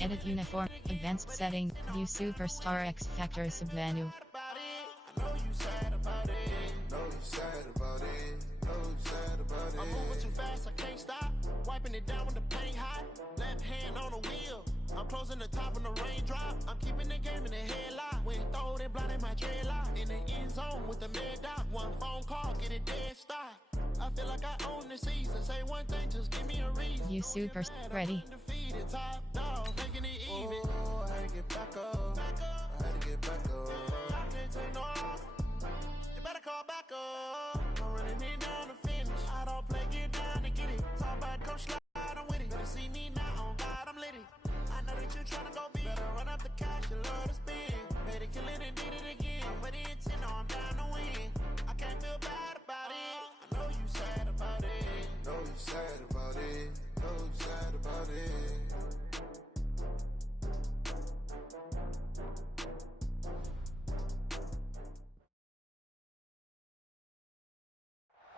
Edit uniform. Advanced setting. View Superstar X Factor submenu. I'm moving too fast, I can't stop. Wiping it down when the paint hot. Left hand on the wheel. I'm closing the top when the raindrop. I'm keeping the game in the headlock. When throwed and blinded my dreadlock. In the end zone with the mad dot. One phone call, get it dead stop. I feel like I own the season. Say one thing, just give me a reason. View Super. Ready. Undefeated, top dog, making it even. Oh, I had to get back up. I had to get back up. I can't take no off. You better call back up. I'm running it down to finish. I don't play, get down to get it. Talk about Coach Slide, I'm with it. Better see me now, on God, I'm lit it. I know that you tryna go big. Better run up the cash, you love to spend. Made it, kill it, and did it again. But the intent, no, I'm down to win. I can't feel bad about it. I know you sad about it. Know you sad about it. Know you sad about it.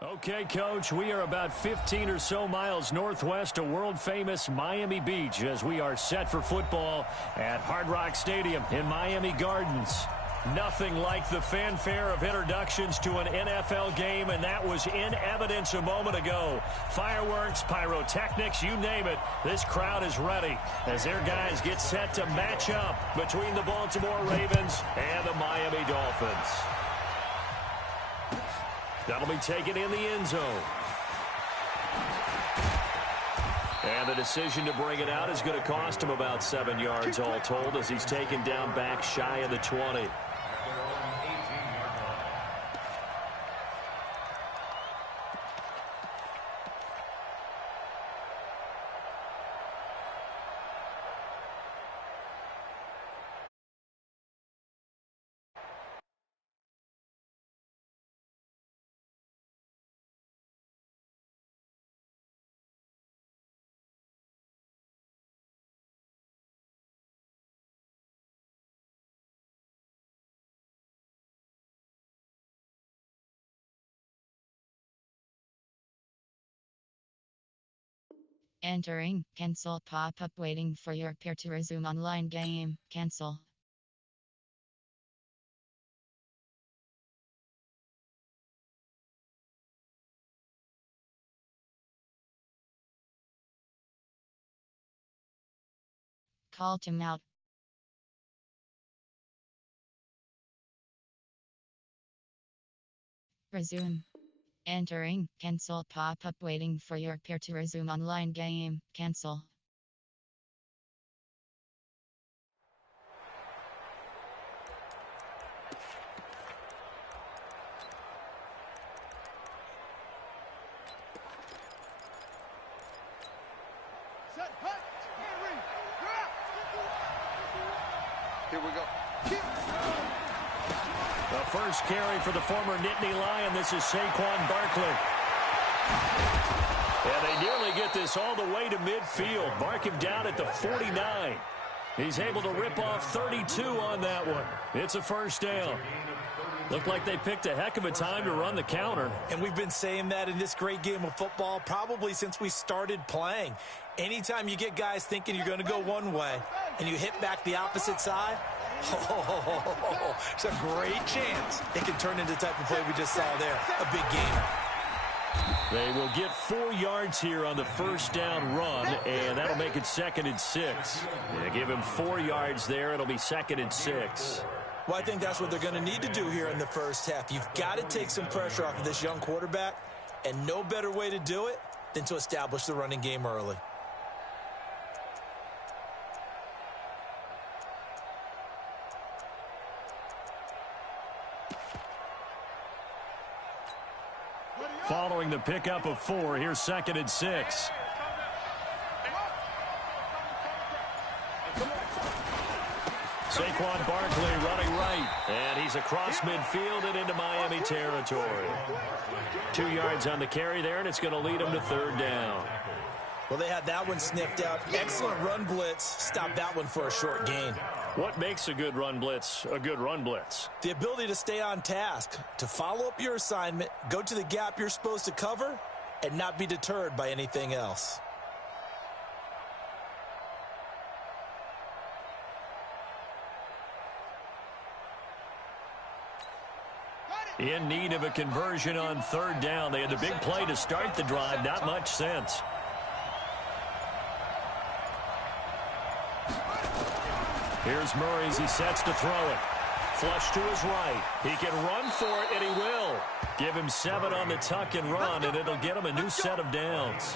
Okay, Coach, we are about 15 or so miles northwest of world-famous Miami Beach as we are set for football at Hard Rock Stadium in Miami Gardens. Nothing like the fanfare of introductions to an NFL game, and that was in evidence a moment ago. Fireworks, pyrotechnics, you name it. This crowd is ready as their guys get set to match up between the Baltimore Ravens and the Miami Dolphins. That'll be taken in the end zone. And the decision to bring it out is going to cost him about 7 yards all told as he's taken down back shy of the 20. Entering. Cancel pop-up waiting for your peer to resume online game. Cancel. Call timeout. Resume. Entering. Cancel pop-up waiting for your peer to resume online game. Cancel. Here we go. The first carry for the former Nittany Lion. This is Saquon Barkley. And they nearly get this all the way to midfield. Mark him down at the 49. He's able to rip off 32 on that one. It's a first down. Looked like they picked a heck of a time to run the counter. And we've been saying that in this great game of football probably since we started playing. Anytime you get guys thinking you're going to go one way and you hit back the opposite side, it's a great chance it can turn into the type of play we just saw there. A big gainer. They will get 4 yards here on the first down run, and that'll make it 2nd and 6. They give him 4 yards there. It'll be 2nd and 6. Well, I think that's what they're going to need to do here in the first half. You've got to take some pressure off of this young quarterback, and no better way to do it than to establish the running game early. Following the pickup of 4, here's 2nd and 6. Saquon Barkley running right, and he's across midfield and into Miami territory. 2 yards on the carry there, and it's going to lead him to 3rd down. Well, they had that one sniffed out. Excellent run blitz. Stop that one for a short gain. What makes a good run blitz a good run blitz? The ability to stay on task, to follow up your assignment, go to the gap you're supposed to cover, and not be deterred by anything else. In need of a conversion on 3rd down. They had the big play to start the drive. Not much sense. Here's Murray as he sets to throw it. Flush to his right. He can run for it, and he will. Give him 7 on the tuck and run, and it'll get him a new set of downs.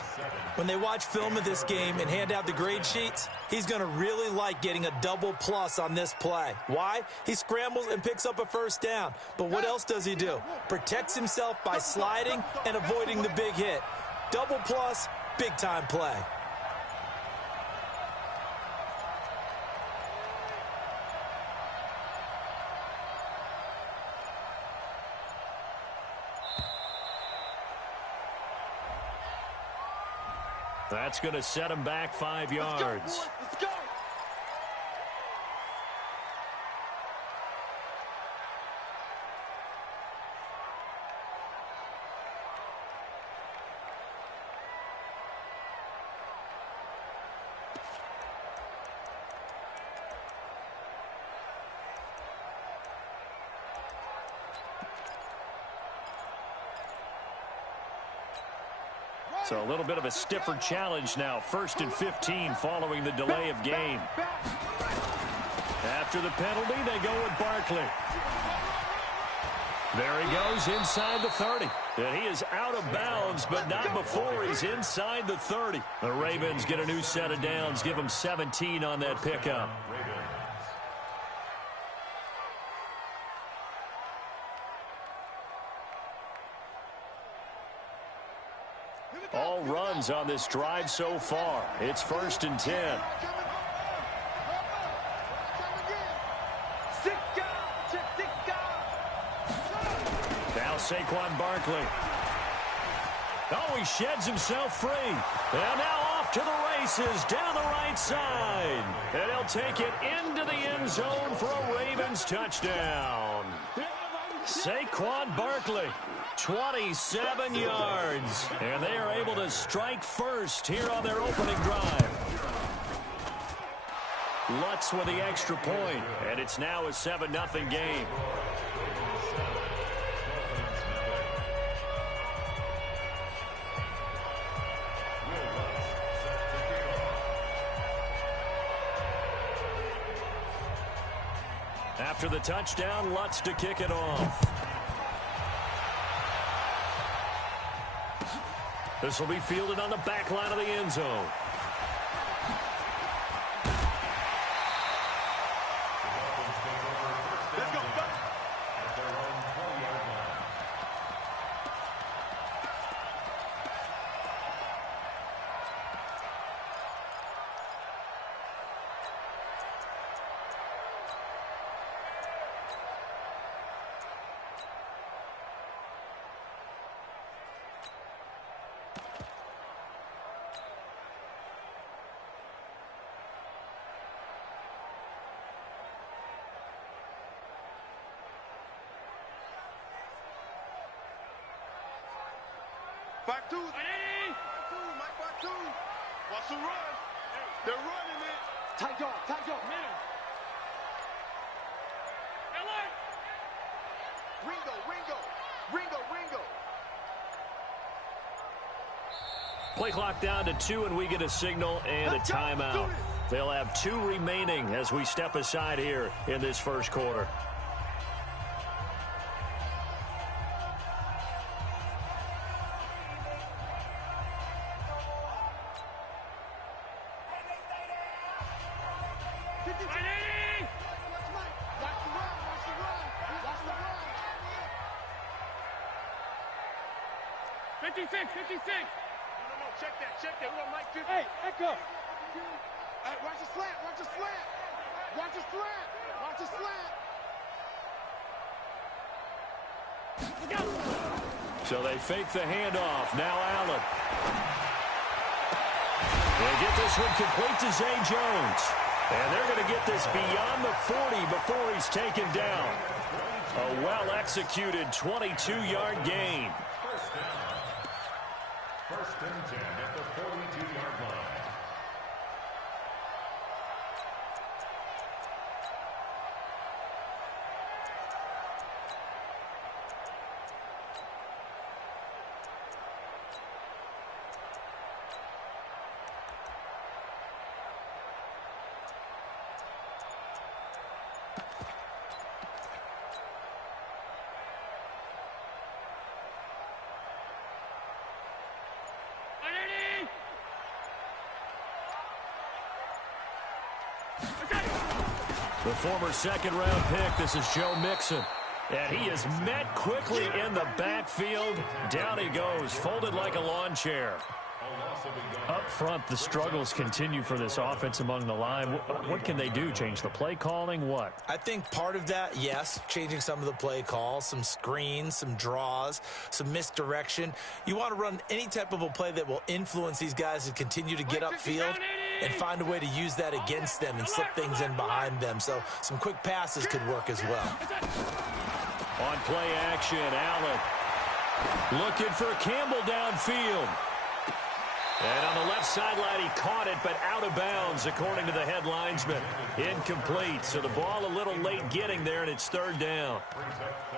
When they watch film of this game and hand out the grade sheets, he's going to really like getting a double plus on this play. Why? He scrambles and picks up a 1st down. But what else does he do? Protects himself by sliding and avoiding the big hit. Double plus, big-time play. That's going to set him back 5 yards. Let's go. So a little bit of a stiffer challenge now. 1st and 15 following the delay of game. After the penalty, they go with Barkley. There he goes inside the 30. And he is out of bounds, but not before he's inside the 30. The Ravens get a new set of downs. Give them 17 on that pickup. All runs on this drive so far. It's 1st and 10. Now Saquon Barkley. Oh, he sheds himself free. And now off to the races down the right side. And he'll take it into the end zone for a Ravens touchdown. Saquon Barkley, 27 yards. And they are able to strike first here on their opening drive. Lutz with the extra point, and it's now a 7-0 game. After the touchdown, Lutz to kick it off. This will be fielded on the back line of the end zone. Let's go. Back two. Mike, back two. Watch the run. They're running it. Tight dog. Middle. Ringo. Play clock down to 2, and we get a signal and a timeout. They'll have 2 remaining as we step aside here in this first quarter. No, check that. We're on Mike 50. Hey, echo. Hey, watch the slant. So they fake the handoff. Now Allen. They get this one complete to Zay Jones. And they're going to get this beyond the 40 before he's taken down. A well-executed 22-yard gain. First and 10 at the 42-yard line. The former second-round pick, this is Joe Mixon. And he is met quickly in the backfield. Down he goes, folded like a lawn chair. Up front, the struggles continue for this offense among the line. What can they do? Change the play calling? What? I think part of that, yes, changing some of the play calls, some screens, some draws, some misdirection. You want to run any type of a play that will influence these guys to continue to get upfield and find a way to use that against them and slip things in behind them. So some quick passes could work as well. On play action, Allen looking for Campbell downfield. And on the left sideline, he caught it, but out of bounds, according to the head linesman. Incomplete, so the ball a little late getting there, and it's third down.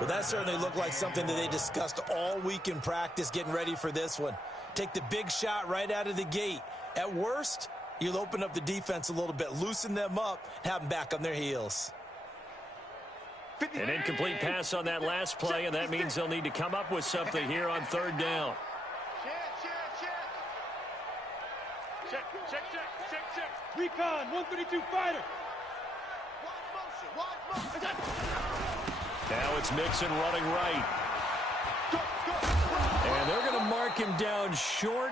Well, that certainly looked like something that they discussed all week in practice, getting ready for this one. Take the big shot right out of the gate. At worst, you'll open up the defense a little bit, loosen them up, and have them back on their heels. An incomplete pass on that last play, and that means they'll need to come up with something here on third down. Check. Recon, 132 fighter. Now it's Mixon running right. And they're going to mark him down short,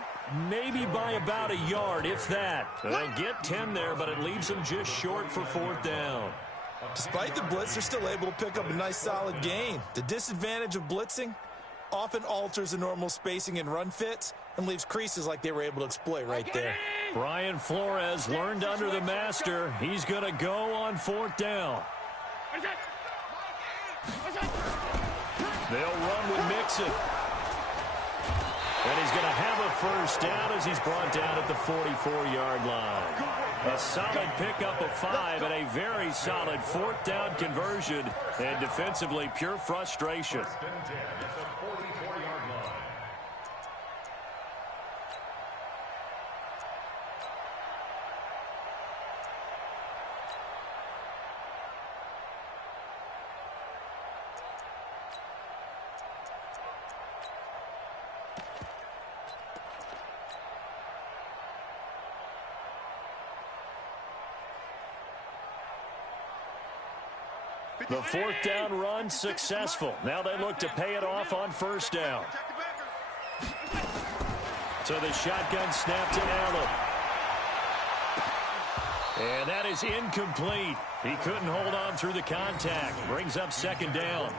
maybe by about a yard, if that. They'll get 10 there, but it leaves them just short for fourth down. Despite the blitz, they're still able to pick up a nice solid gain. The disadvantage of blitzing often alters the normal spacing and run fits and leaves creases like they were able to exploit right there. Brian Flores learned under the master. He's going to go on fourth down. They'll run with Mixon. And he's going to have a first down as he's brought down at the 44-yard line. A solid pickup of 5 and a very solid fourth down conversion. And defensively, pure frustration. The fourth down run successful. Now they look to pay it off on first down. So the shotgun snap to Allen. And that is incomplete. He couldn't hold on through the contact. Brings up second down.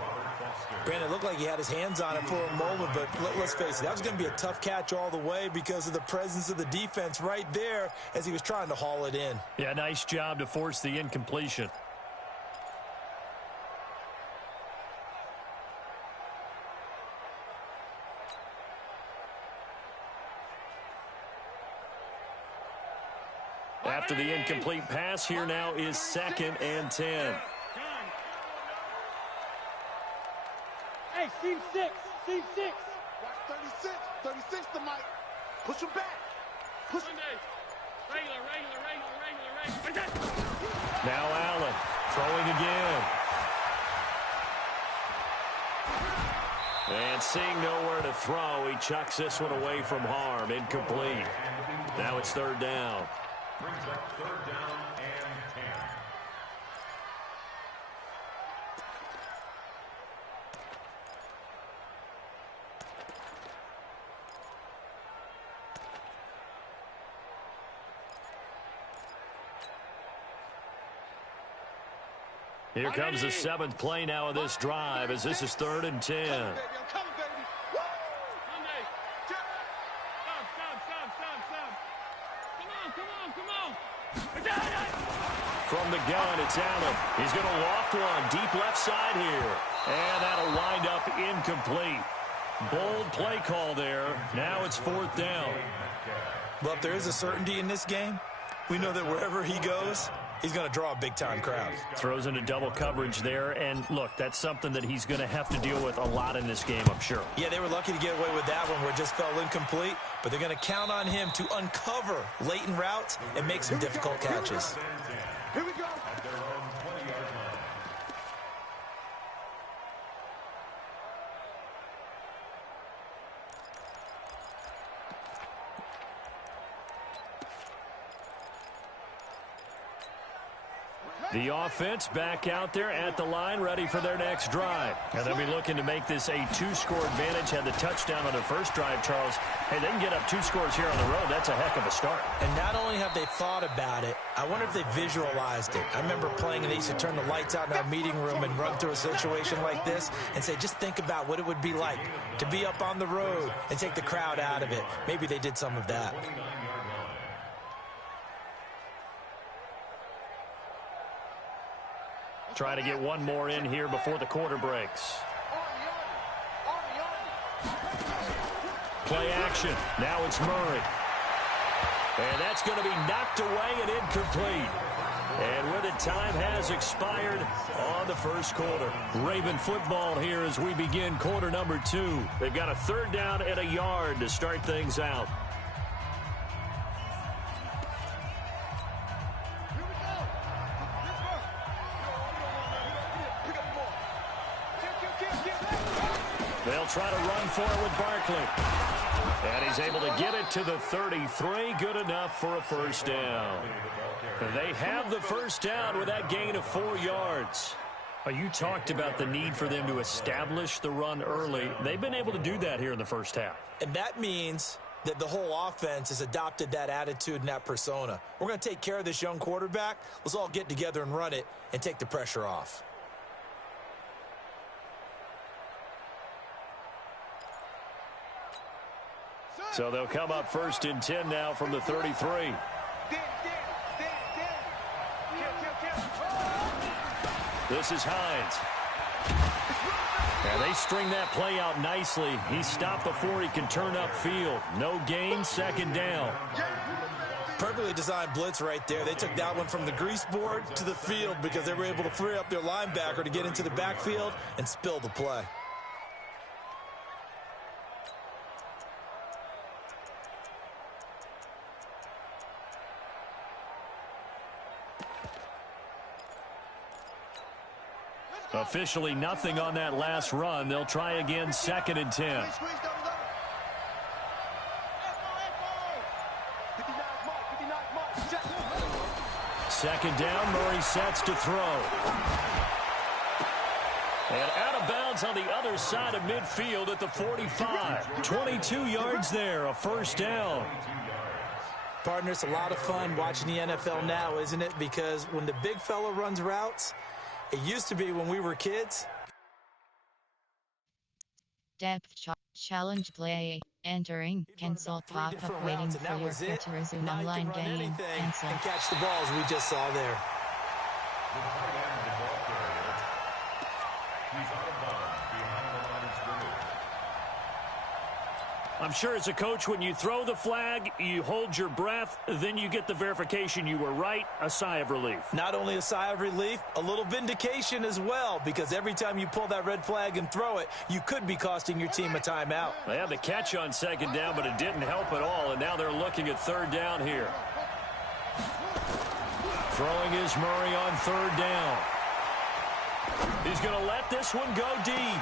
Brandon, it looked like he had his hands on it for a moment, but let's face it, that was going to be a tough catch all the way because of the presence of the defense right there as he was trying to haul it in. Yeah, nice job to force the incompletion. After the incomplete pass, here now is 2nd and 10. Hey, seam 6. Watch 36 to Mike. Push him back. Push him. Regular. Now Allen throwing again. And seeing nowhere to throw, he chucks this one away from harm. Incomplete. Now it's third down. Brings up third down and 10. Here comes the 7th play now of this drive as this is 3rd and 10. From the gun, it's Allen. He's going to loft one deep left side here. And that'll wind up incomplete. Bold play call there. Now it's 4th down. Well, if there is a certainty in this game, we know that wherever he goes, he's going to draw a big-time crowd. Throws into double coverage there. And, look, that's something that he's going to have to deal with a lot in this game, I'm sure. Yeah, they were lucky to get away with that one where it just fell incomplete. But they're going to count on him to uncover latent routes and make some difficult catches. Here we go. At their own 20-yard line. The offense back out there at the line, ready for their next drive. And they'll be looking to make this a two-score advantage. Had the touchdown on their first drive, Charles. Hey, they can get up 2 scores here on the road. That's a heck of a start. And not only have they thought about it, I wonder if they visualized it. I remember playing, and they used to turn the lights out in our meeting room and run through a situation like this and say, just think about what it would be like to be up on the road and take the crowd out of it. Maybe they did some of that. Try to get one more in here before the quarter breaks. Play action. Now it's Murray. And that's going to be knocked away and incomplete. And with it, time has expired on the first quarter. Raven football here as we begin quarter number 2. They've got a 3rd down and a yard to start things out. They'll try to run for it with Barkley. And he's able to get it to the 33. Good enough for a first down. They have the first down with that gain of 4 yards. You talked about the need for them to establish the run early. They've been able to do that here in the first half. And that means that the whole offense has adopted that attitude and that persona. We're going to take care of this young quarterback. Let's all get together and run it and take the pressure off. So they'll come up 1st and 10 now from the 33. This is Hines. And they string that play out nicely. He's stopped before he can turn upfield. No gain, 2nd down. Perfectly designed blitz right there. They took that one from the grease board to the field because they were able to free up their linebacker to get into the backfield and spill the play. Officially nothing on that last run. They'll try again, 2nd and 10. Second down, Murray sets to throw. And out of bounds on the other side of midfield at the 45. 22 yards there, a first down. Partner, it's a lot of fun watching the NFL now, isn't it? Because when the big fella runs routes, it used to be when we were kids. Depth challenge play. Entering. Cancel pop-up waiting for your player to resume online game. Cancel. And catch the balls we just saw there. I'm sure as a coach, when you throw the flag, you hold your breath, then you get the verification you were right, a sigh of relief. Not only a sigh of relief, a little vindication as well, because every time you pull that red flag and throw it, you could be costing your team a timeout. They had the catch on 2nd down, but it didn't help at all, and now they're looking at 3rd down here. Throwing is Murray on 3rd down. He's going to let this one go deep.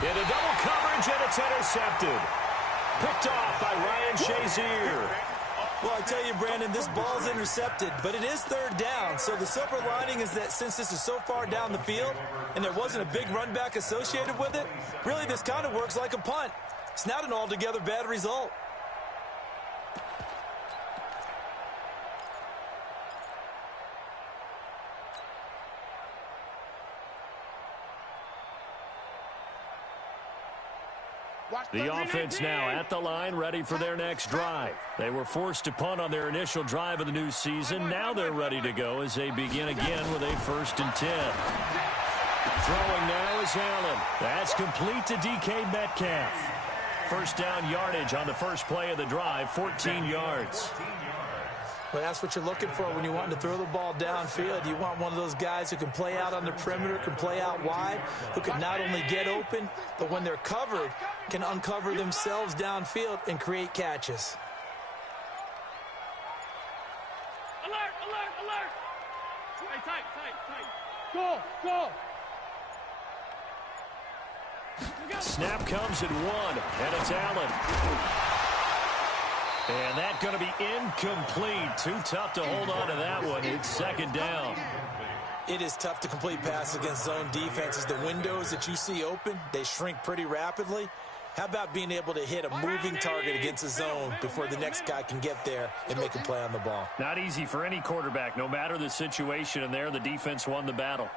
Into double coverage, and it's intercepted. Picked off by Ryan Shazier. Well, I tell you, Brandon, this ball's intercepted, but it is 3rd down. So the silver lining is that since this is so far down the field and there wasn't a big run back associated with it, really this kind of works like a punt. It's not an altogether bad result. The offense now at the line, ready for their next drive. They were forced to punt on their initial drive of the new season. Now they're ready to go as they begin again with a 1st and 10. Throwing now is Allen. That's complete to DK Metcalf. First down yardage on the first play of the drive, 14 yards. Well, that's what you're looking for when you want to throw the ball downfield. You want one of those guys who can play out on the perimeter, can play out wide, who can not only get open, but when they're covered, can uncover themselves downfield and create catches. Alert, alert, alert! Hey, tight, tight, tight. Go, go! Snap comes at 1, and it's Allen. And that's going to be incomplete. Too tough to hold on to that one. It's 2nd down. It is tough to complete passes against zone defenses. The windows that you see open, they shrink pretty rapidly. How about being able to hit a moving target against a zone before the next guy can get there and make a play on the ball? Not easy for any quarterback, no matter the situation, and there the defense won the battle.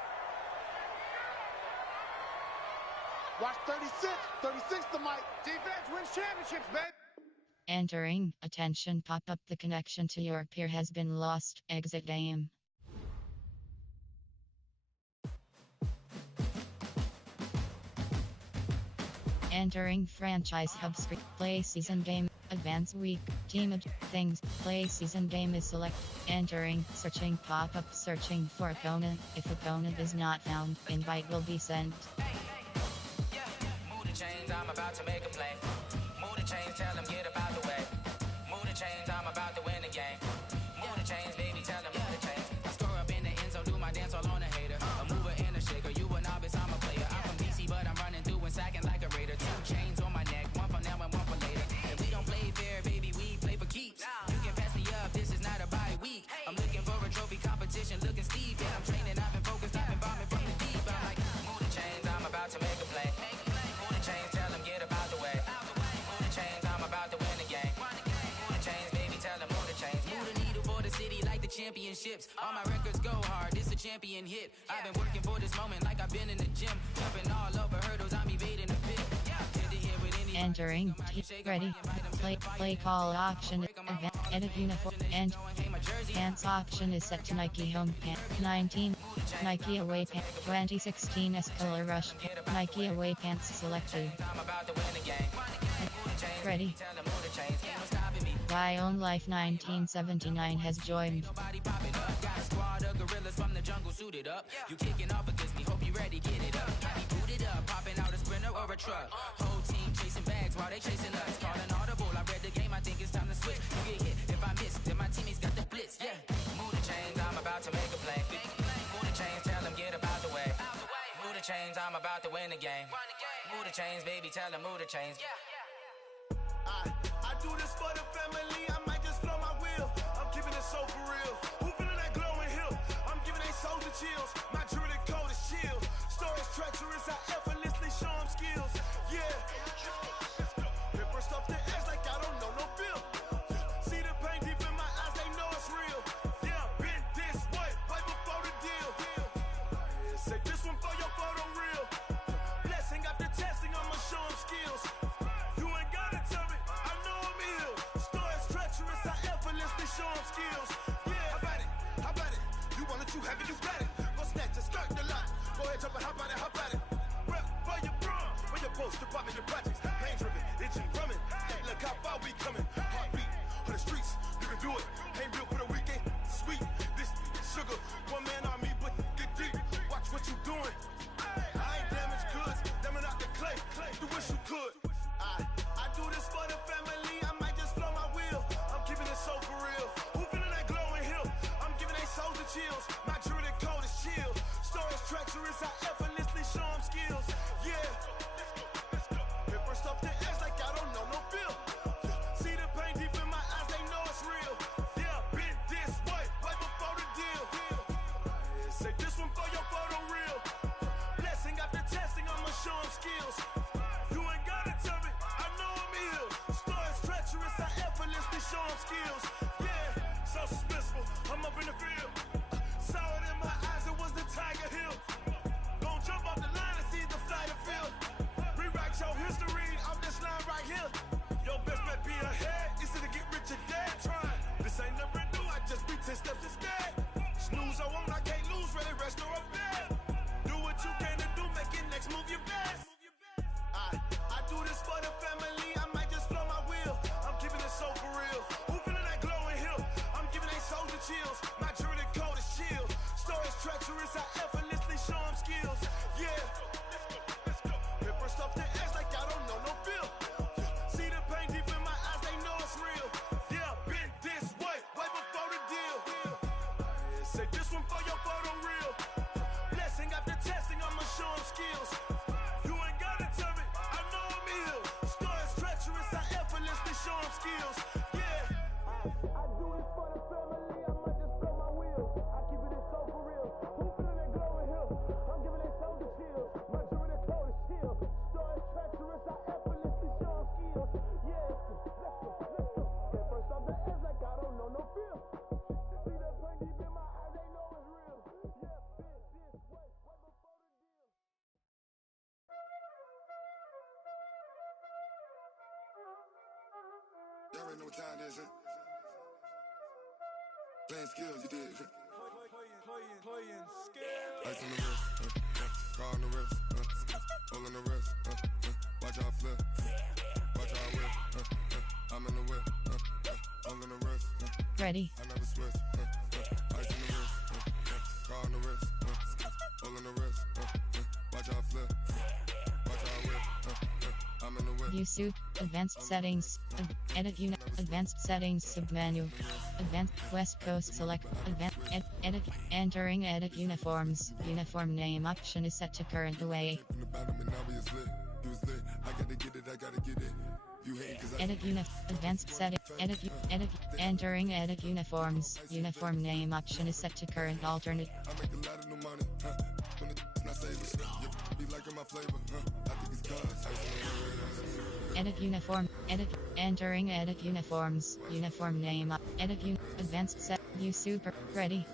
Watch 36. 36 the mic. Defense wins championships, babe. Entering, attention, pop up. The connection to your peer has been lost. Exit game. Entering franchise hub screen. Play season game. Advance week. Team of things. Play season game is select. Entering. Searching pop up. Searching for opponent. If opponent is not found, invite will be sent. Move the chains, I'm about to make a play. Move the chains, tell them get about the way. Move the chains, I'm about to win the game. Move the chains, baby, tell them move the chains. I score up in the end zone, do my dance all on a hater. A mover and a shaker, you a novice, I'm a player. I'm from DC, but I'm running through and sacking like a raider. 2 chains on my neck, one for now and one for later. And we don't play fair, baby, we play for keeps. You can pass me up, this is not a bye week. I'm looking for a trophy competition, looking steep. And I'm training, I've been focused, I've been bombing from the deep. I'm like, move the chains, I'm about to make a play. Move the chains, tell them get about the way. Move the chains, I'm about to win the game. Move the chains, baby, tell them move the chains. Move the needle for the city like the championships. All my records go hard, this a champion hit. I've been working for this moment like I've been in the gym. Jumping all over hurdles, I'm evading the pit. Entering, ready, play call option, event, edit uniform, and pants option is set to Nike home pant, 19, Nike away pant, 2016 S color rush, Nike away pants selected. Ready. My Own Life 1979 has joined. From the jungle suited up. You kicking off against me, hope you ready, get it up. I be booted up, popping out a sprinter or a truck. Whole team chasing bags while they chasing us. Calling audible, I read the game, I think it's time to switch. You get hit, if I miss, then my teammates got the blitz, yeah. Move the chains, I'm about to make a play. Move the chains, tell them get about the way. Move the chains, I'm about to win the game. Move the chains, baby, tell them move the chains. I do this for the family, I might just blow my wheel. I'm keeping it so for real. Who feeling that glowing hill? I'm giving they soldier chills. My jewelry code is chill. Stories treacherous, I effortlessly show them skills. Yeah. Paper stuff the edge like I don't know no feel. See the pain deep in my eyes, they know it's real. Yeah, been this way, right before the deal. Say this one for your photo real. Blessing after testing, I'ma show them skills. You ain't gotta tell me, I know I'm ill. Stories treacherous, I effortlessly show them skills. Yeah, how about it? How about it? You want it, you have it, you got it. Go snatch it, skirt the lot. Go ahead, jump it, how about it, how about it? Rep for your brum, for your post, your poppin', your projects. Pain driven, itching, drumming. Hey, look how far we coming. Heartbeat for the streets, you can do it. Ain't built for the weekend, sweet. This sugar, one man army, but get deep. Watch what you doing. I ain't damaged goods, damn it out the clay. You wish you could. I do this for the family, I might just blow my wheel. I'm keeping it so for real. Who feeling that glowing hill? I'm giving they soldier chills. My jewelry code is chill. Stories treacherous, I effortlessly show them skills. Yeah. Paper stuff the edge like I don't know no feel. See the pain deep in my eyes, they know it's real. Yeah, been this way, right before the deal. Say this one for your photo real. Blessing after testing, I'ma show them skills. You ain't gotta tell me, I know I'm ill. Stories treacherous, I effortlessly show them skills. Yeah, so suspenseful, I'm up in the field. Saw it in my eyes, it was the Tiger Hill. Gon' jump off the line and see the flight of field. Rewrite your history off this line right here. Your best bet be ahead, it's to get rich or dead trying. This ain't never new, I just be 10 steps instead. Snooze I won't, I can't lose, ready, rest or a bed. Do what you can to do, make it next move your best. I do this for the family, I might just blow my wheel. I'm keeping it so for real. Who feeling that glowing hill? I'm giving they soldier chills. My jewelry code is chill. Stories treacherous, I effortlessly show them skills. Yeah. Paper stuff the edge like I don't know no feel. See the pain deep in my eyes, they know it's real. Yeah, been this way, way before the deal. Say this one for your photo real. Blessing after testing, I'ma show them skills. You ain't gotta tell me, I know I'm ill. Stories treacherous, I effortlessly show them skills. Yeah. I do this for the family, I might just blow my wheel. I keep it so for real. Who feeling Y'all already know what time it is, huh? Playing skills, you did, huh? Playing skills. Ice on the wrist, car on the wrist, hole on the wrist, watch out flip, watch out whip, I'm in the whip, hole in the wrist, Ready. I never switch, ice on the wrist, car on the wrist, hole in the wrist, watch out flip, watch out whip, I'm in the whip. View soup, advanced settings, edit unit, advanced settings submenu, advanced West Coast select, advanced edit, entering edit uniforms, uniform name option is set to current away. Edit advanced setting, edit, entering edit uniforms, uniform name option is set to current alternate. I make a lot of new money, when it's not saving, be liking my flavor, I think it's cause. Edit uniform, edit, entering edit uniforms, uniform name, edit advanced set, view super, ready.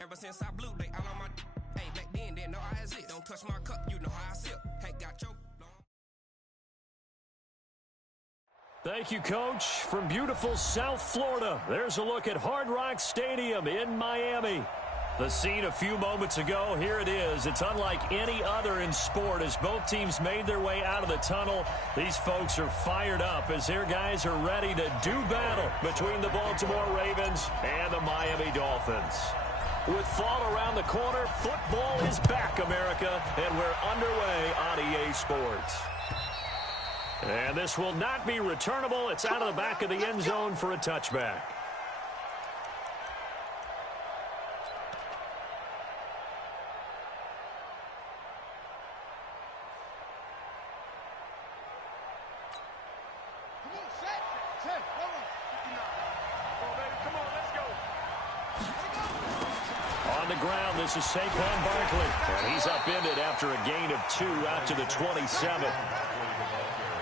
Ever since I blew, they all on my hey, back then, they know I exist. Don't touch my cup, you know how I sip. Hey, got your Thank you, Coach. From beautiful South Florida, there's a look at Hard Rock Stadium in Miami. The scene a few moments ago, here it is. It's unlike any other in sport as both teams made their way out of the tunnel. These folks are fired up as their guys are ready to do battle between the Baltimore Ravens and the Miami Dolphins. With fall around the corner, football is back, America, and we're underway on EA Sports. And this will not be returnable. It's out of the back of the end zone for a touchback. On the ground, this is Saquon Barkley, and he's upended after a gain of 2 out to the 27.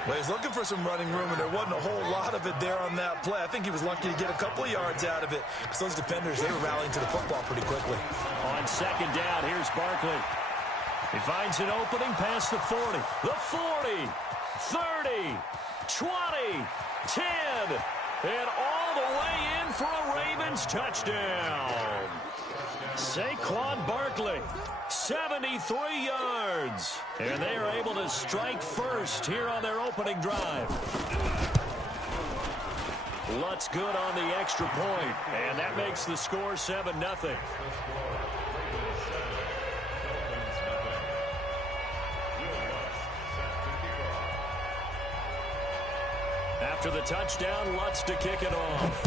Well, he's looking for some running room, and there wasn't a whole lot of it there on that play. I think he was lucky to get a couple of yards out of it. So those defenders, they were rallying to the football pretty quickly. On second down, here's Barkley. He finds an opening past the 40, the 40, 30, 20, 10, and all the way in for a Ravens touchdown. Saquon Barkley, 73 yards. And they are able to strike first here on their opening drive. Lutz good on the extra point, and that makes the score 7-0. After the touchdown, Lutz to kick it off.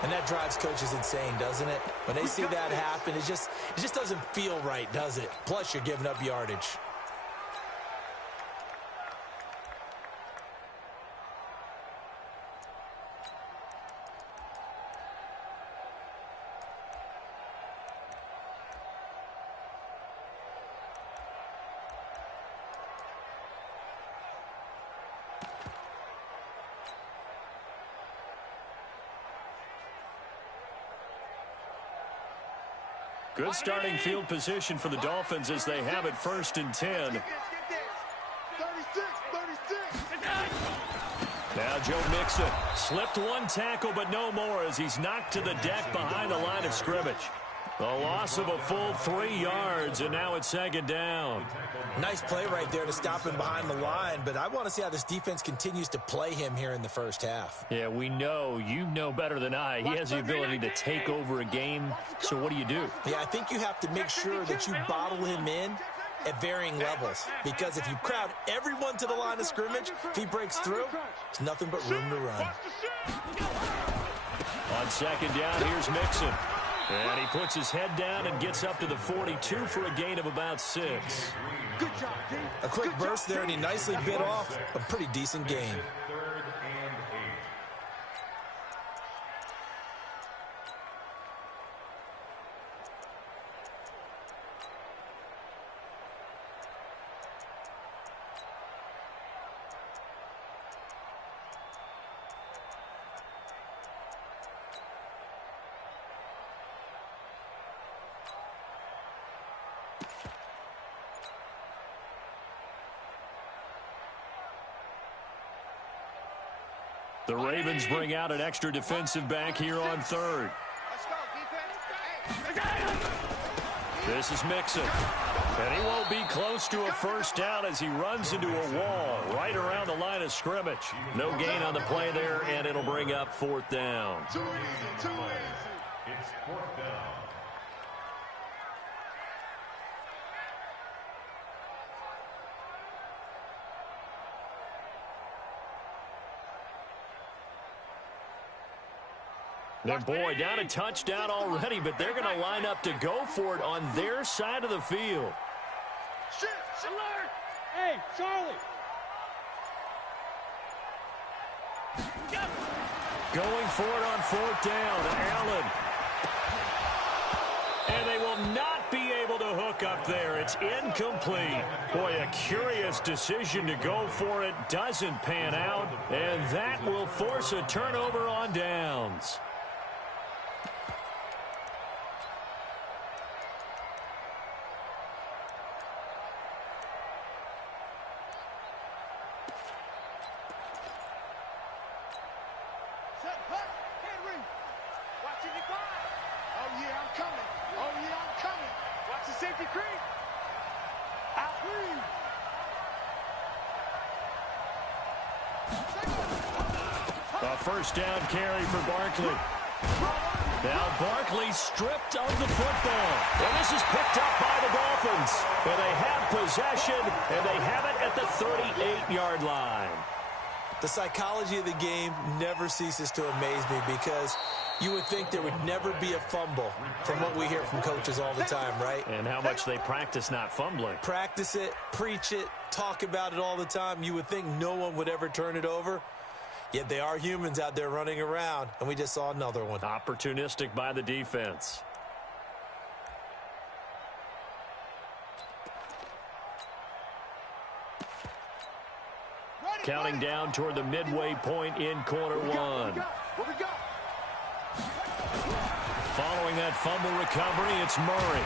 And that drives coaches insane, doesn't it? When they see that happen, it just doesn't feel right, does it? Plus, you're giving up yardage. Good starting field position for the Dolphins as they have it 1st and 10. Now Joe Mixon slipped one tackle, but no more as he's knocked to the deck behind the line of scrimmage. The loss of a full 3 yards, and now it's 2nd down. Nice play right there to stop him behind the line, but I want to see how this defense continues to play him here in the first half. Yeah, we know. You know better than I. He has the ability to take over a game, so what do? Yeah, I think you have to make sure that you bottle him in at varying levels. Because if you crowd everyone to the line of scrimmage, if he breaks through, there's nothing but room to run. On second down, here's Mixon. And he puts his head down and gets up to the 42 for a gain of about 6. Good job, team. A quick burst there, and he nicely bit off a pretty decent gain. The Ravens bring out an extra defensive back here on third. This is Mixon. And he won't be close to a first down as he runs into a wall right around the line of scrimmage. No gain on the play there, and it'll bring up fourth down. It's fourth down. And boy, down a touchdown already, but they're going to line up to go for it on their side of the field. Alert! Hey, Charlie! Going for it on fourth down, Allen. And they will not be able to hook up there. It's incomplete. Boy, a curious decision to go for it. Doesn't pan out, and that will force a turnover on downs. A first down carry for Barkley. Now Barkley stripped of the football. And this is picked up by the Dolphins. And they have possession, and they have it at the 38-yard line. The psychology of the game never ceases to amaze me because you would think there would never be a fumble from what we hear from coaches all the time, right? And how much they practice not fumbling. Practice it, preach it, talk about it all the time. You would think no one would ever turn it over. Yet they are humans out there running around, and we just saw another one. Opportunistic by the defense. Counting down toward the midway point in quarter one. Following that fumble recovery, it's Murray.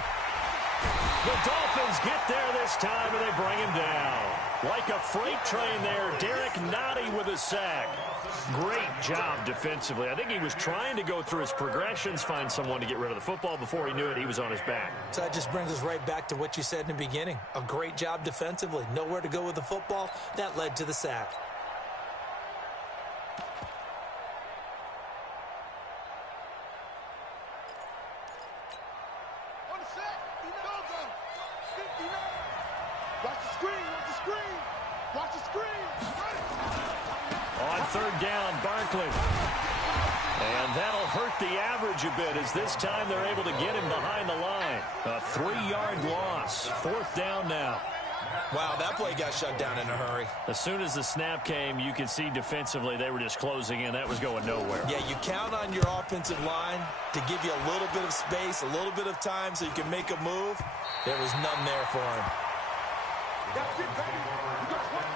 The Dolphins get there this time, and they bring him down. Like a freight train there, Derek Nottie with a sack. Great job defensively. I think he was trying to go through his progressions, find someone to get rid of the football. Before he knew it, he was on his back. So that just brings us right back to what you said in the beginning. A great job defensively. Nowhere to go with the football. That led to the sack. Third down, Barkley. And that'll hurt the average a bit as this time they're able to get him behind the line. A 3-yard loss. Fourth down now. Wow, that play got shut down in a hurry. As soon as the snap came, you could see defensively they were just closing in. That was going nowhere. Yeah, you count on your offensive line to give you a little bit of space, a little bit of time so you can make a move. There was none there for him. That's it, baby. You got one.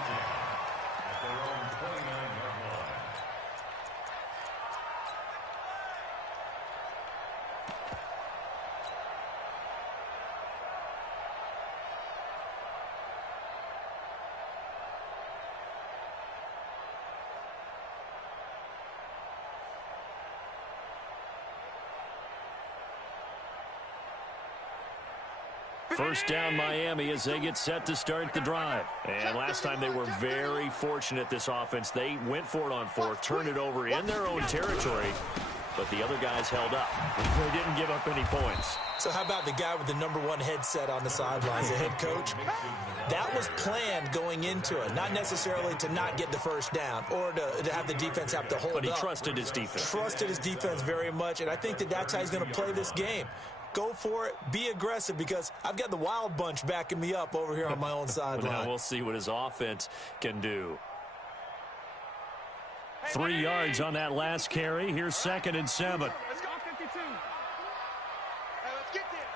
First down Miami as they get set to start the drive. And last time they were very fortunate, this offense. They went for it on fourth, turned it over in their own territory, but the other guys held up. They didn't give up any points. So how about the guy with the #1 headset on the sidelines, the head coach? That was planned going into it, not necessarily to not get the first down or to have the defense have to hold up. But he trusted his defense. Trusted his defense very much, and I think that's how he's going to play this game. Go for it. Be aggressive, because I've got the wild bunch backing me up over here on my own sideline. Now we'll see what his offense can do. 3 yards on that last carry. Here's 2nd and 7. Let's go 52. Hey, let's get this.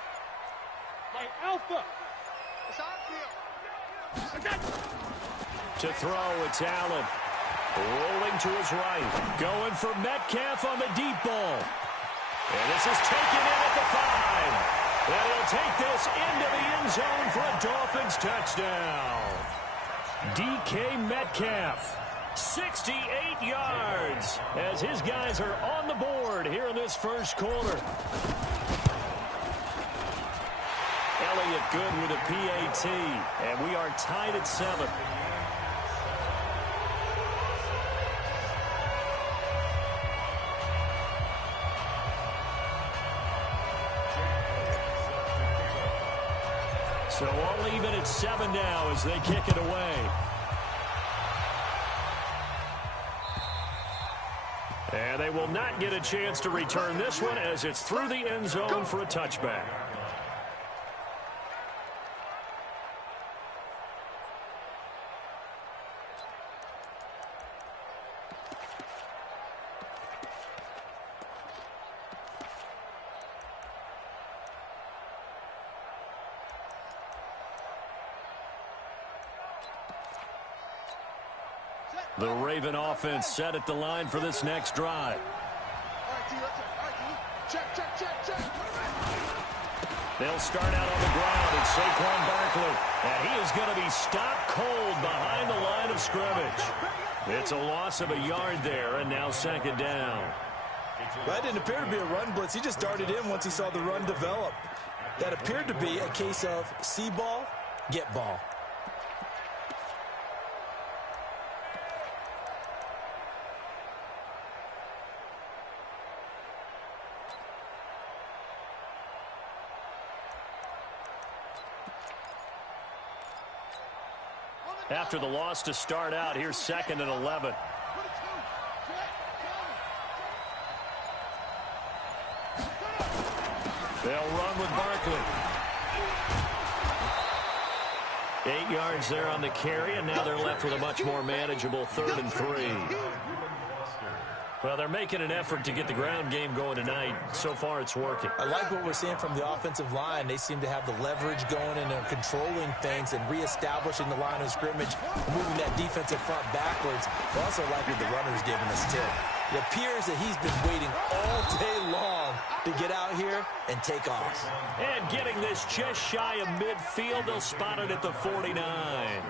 Like Alpha. It's our field. To throw, it's Allen. Rolling to his right. Going for Metcalf on the deep ball. And this is taken in at the 5. And he'll take this into the end zone for a Dolphins touchdown. DK Metcalf, 68 yards, as his guys are on the board here in this first quarter. Elliott good with a PAT, and we are tied at 7. So all even at 7 now as they kick it away. And they will not get a chance to return this one as it's through the end zone for a touchback. The Raven offense set at the line for this next drive. They'll start out on the ground, and Saquon Barkley. And he is going to be stopped cold behind the line of scrimmage. It's a loss of a yard there, and now 2nd down. That didn't appear to be a run blitz. He just darted in once he saw the run develop. That appeared to be a case of see ball, get ball. After the loss to start out, here's 2nd and 11. They'll run with Barkley. 8 yards there on the carry, and now they're left with a much more manageable 3rd and 3. Well, they're making an effort to get the ground game going tonight. So far, it's working. I like what we're seeing from the offensive line. They seem to have the leverage going, and they're controlling things and reestablishing the line of scrimmage, moving that defensive front backwards. I also like what the runner's giving us, too. It appears that he's been waiting all day long to get out here and take off. And getting this just shy of midfield, they'll spot it at the 49.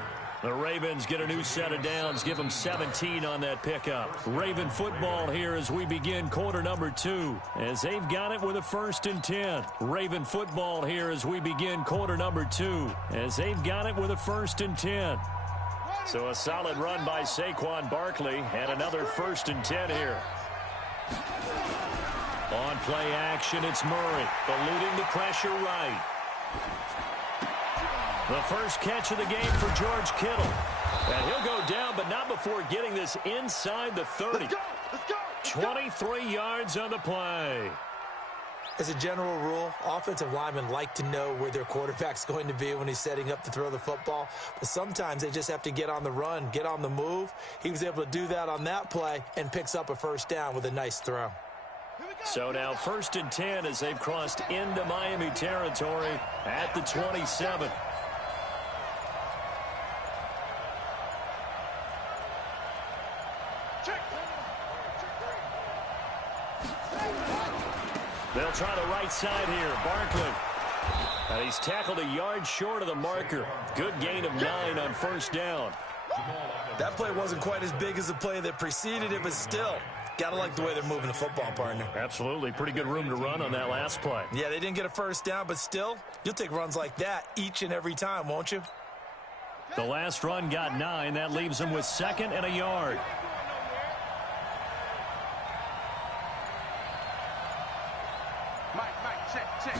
The Ravens get a new set of downs, give them 17 on that pickup. Raven football here as we begin quarter number 2, as they've got it with a 1st and 10. Raven football here as we begin quarter number 2, as they've got it with a 1st and 10. So a solid run by Saquon Barkley, and another 1st and 10 here. On play action, it's Murray, eluding the pressure right. The first catch of the game for George Kittle. And he'll go down, but not before getting this inside the 30. Let's go. 23 yards on the play. As a general rule, offensive linemen like to know where their quarterback's going to be when he's setting up to throw the football. But sometimes they just have to get on the run, get on the move. He was able to do that on that play and picks up a 1st down with a nice throw. So now 1st and 10 as they've crossed into Miami territory at the 27. They'll try the right side here. Barkley. And he's tackled a yard short of the marker. Good gain of 9 on 1st down. That play wasn't quite as big as the play that preceded it, but still, gotta like the way they're moving the football, partner. Absolutely. Pretty good room to run on that last play. Yeah, they didn't get a 1st down, but still, you'll take runs like that each and every time, won't you? The last run got 9. That leaves them with 2nd and a yard. Check.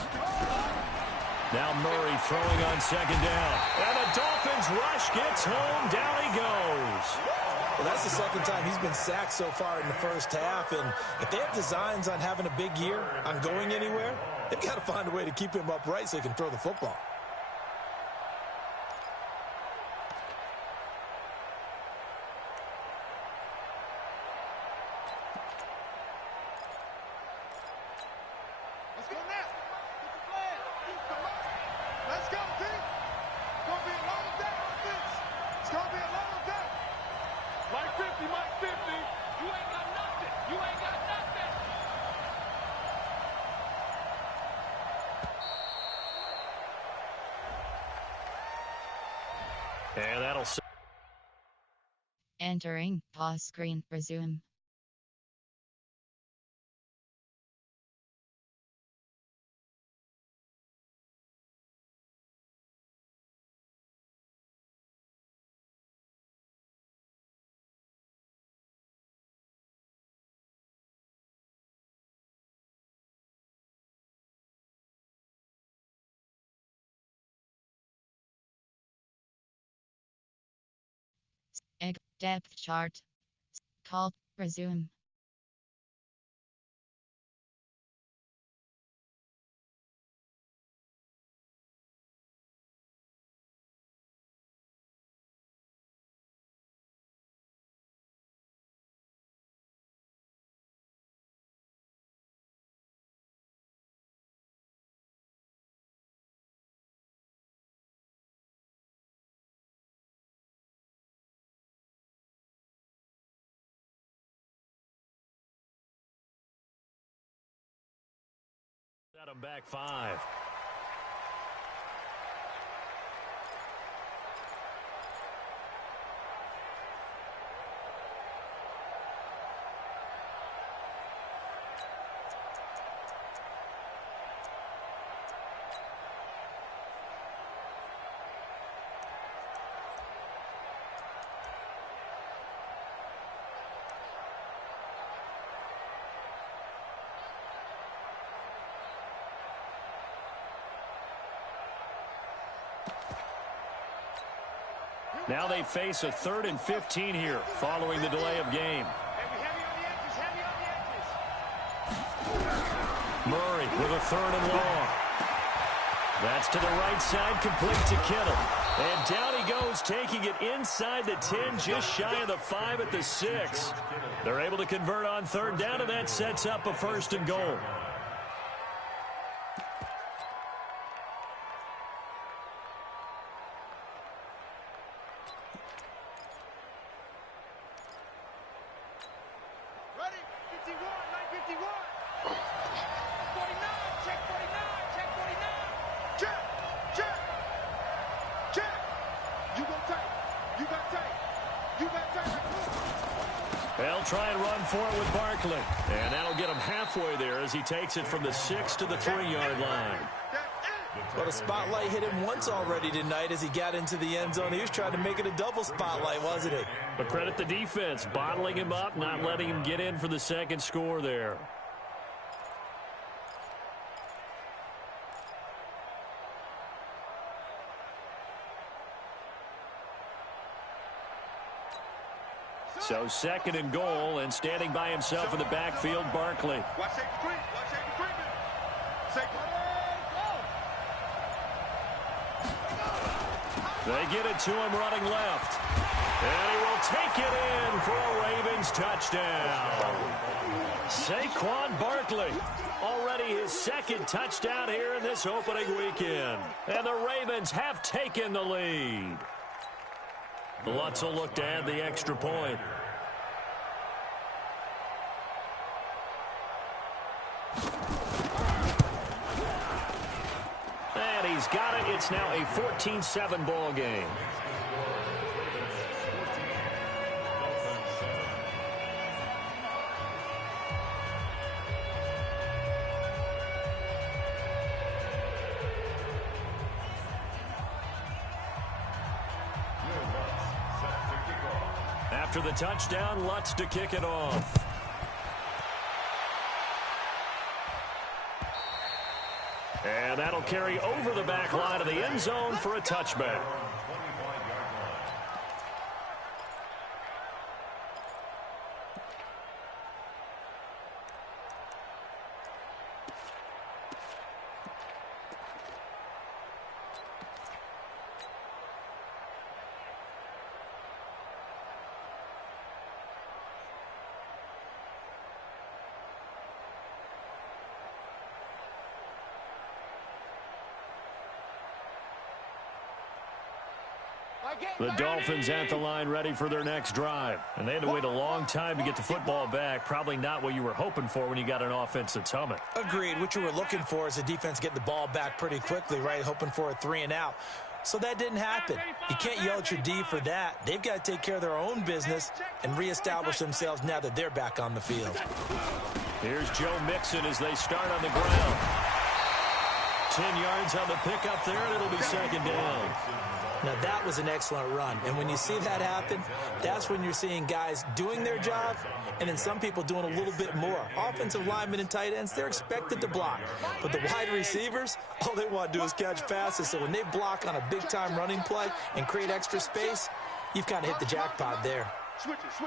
Now Murray throwing on second down. And the Dolphins rush gets home. Down he goes. Well, that's the second time he's been sacked so far in the first half. And if they have designs on having a big year, on going anywhere, they've got to find a way to keep him upright so he can throw the football. And that'll... Entering pause screen. Resume. Egg depth chart. Called resume. Set him back 5. Now they face a 3rd and 15 here following the delay of game. Murray with a 3rd and long. That's to the right side, complete to Kittle. And down he goes, taking it inside the 10, just shy of the 5 at the 6. They're able to convert on 3rd down, and that sets up a 1st and goal. They'll try and run for it with Barkley. And that'll get him halfway there as he takes it from the 6 to the 3-yard line. But a spotlight hit him once already tonight as he got into the end zone. He was trying to make it a double spotlight, wasn't he? But credit the defense, bottling him up, not letting him get in for the second score there. So 2nd and goal, and standing by himself in the backfield, Barkley. Watch safety creep. Watch safety creeping. Safety. They get it to him running left. And he will take it in for a Ravens touchdown. Saquon Barkley, already his 2nd touchdown here in this opening weekend. And the Ravens have taken the lead. Lutz will look to add the extra point. And he's got it. It's now a 14-7 ball game. After the touchdown, Lutz to kick it off. And that'll carry over the back line of the end zone for a touchback. The Dolphins at the line ready for their next drive. And they had to wait a long time to get the football back. Probably not what you were hoping for when you got an offense that's humming. Agreed. What you were looking for is the defense getting the ball back pretty quickly, right? Hoping for a 3-and-out. So that didn't happen. You can't yell at your D for that. They've got to take care of their own business and reestablish themselves now that they're back on the field. Here's Joe Mixon as they start on the ground. 10 yards on the pickup there, and it'll be second down. Now, that was an excellent run. And when you see that happen, that's when you're seeing guys doing their job and then some people doing a little bit more. Offensive linemen and tight ends, they're expected to block. But the wide receivers, all they want to do is catch passes. So when they block on a big-time running play and create extra space, you've kind of hit the jackpot there. Switch it.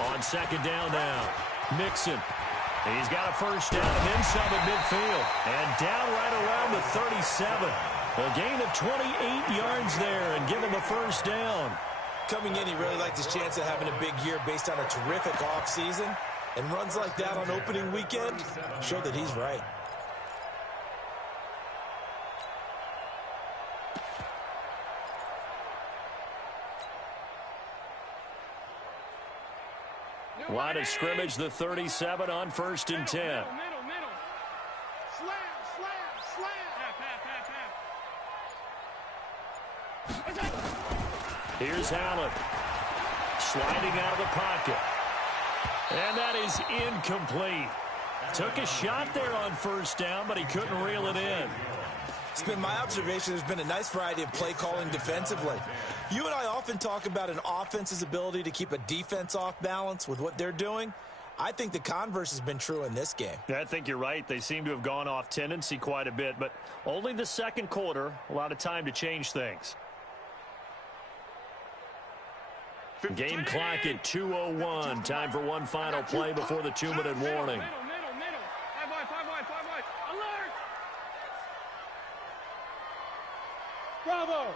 On second down now, Mixon. He's got a first down and then some at midfield. And down right around the 37. A gain of 28 yards there and give him a first down. Coming in, he really liked his chance of having a big year based on a terrific offseason. And runs like that on opening weekend show that he's right. Line of scrimmage, the 37 on 1st and 10. Middle. Slam. Here's Allen. Sliding out of the pocket. And that is incomplete. Took a shot there on first down, but he couldn't reel it in. It's been my observation there's been a nice variety of play calling defensively. You and I often talk about an offense's ability to keep a defense off balance with what they're doing. I think the converse has been true in this game. I think you're right. They seem to have gone off tendency quite a bit, but only the second quarter, a lot of time to change things. Game clock at 2:01. Time for one final play before the 2-minute warning. Middle. 5 wide. Alert! Bravo!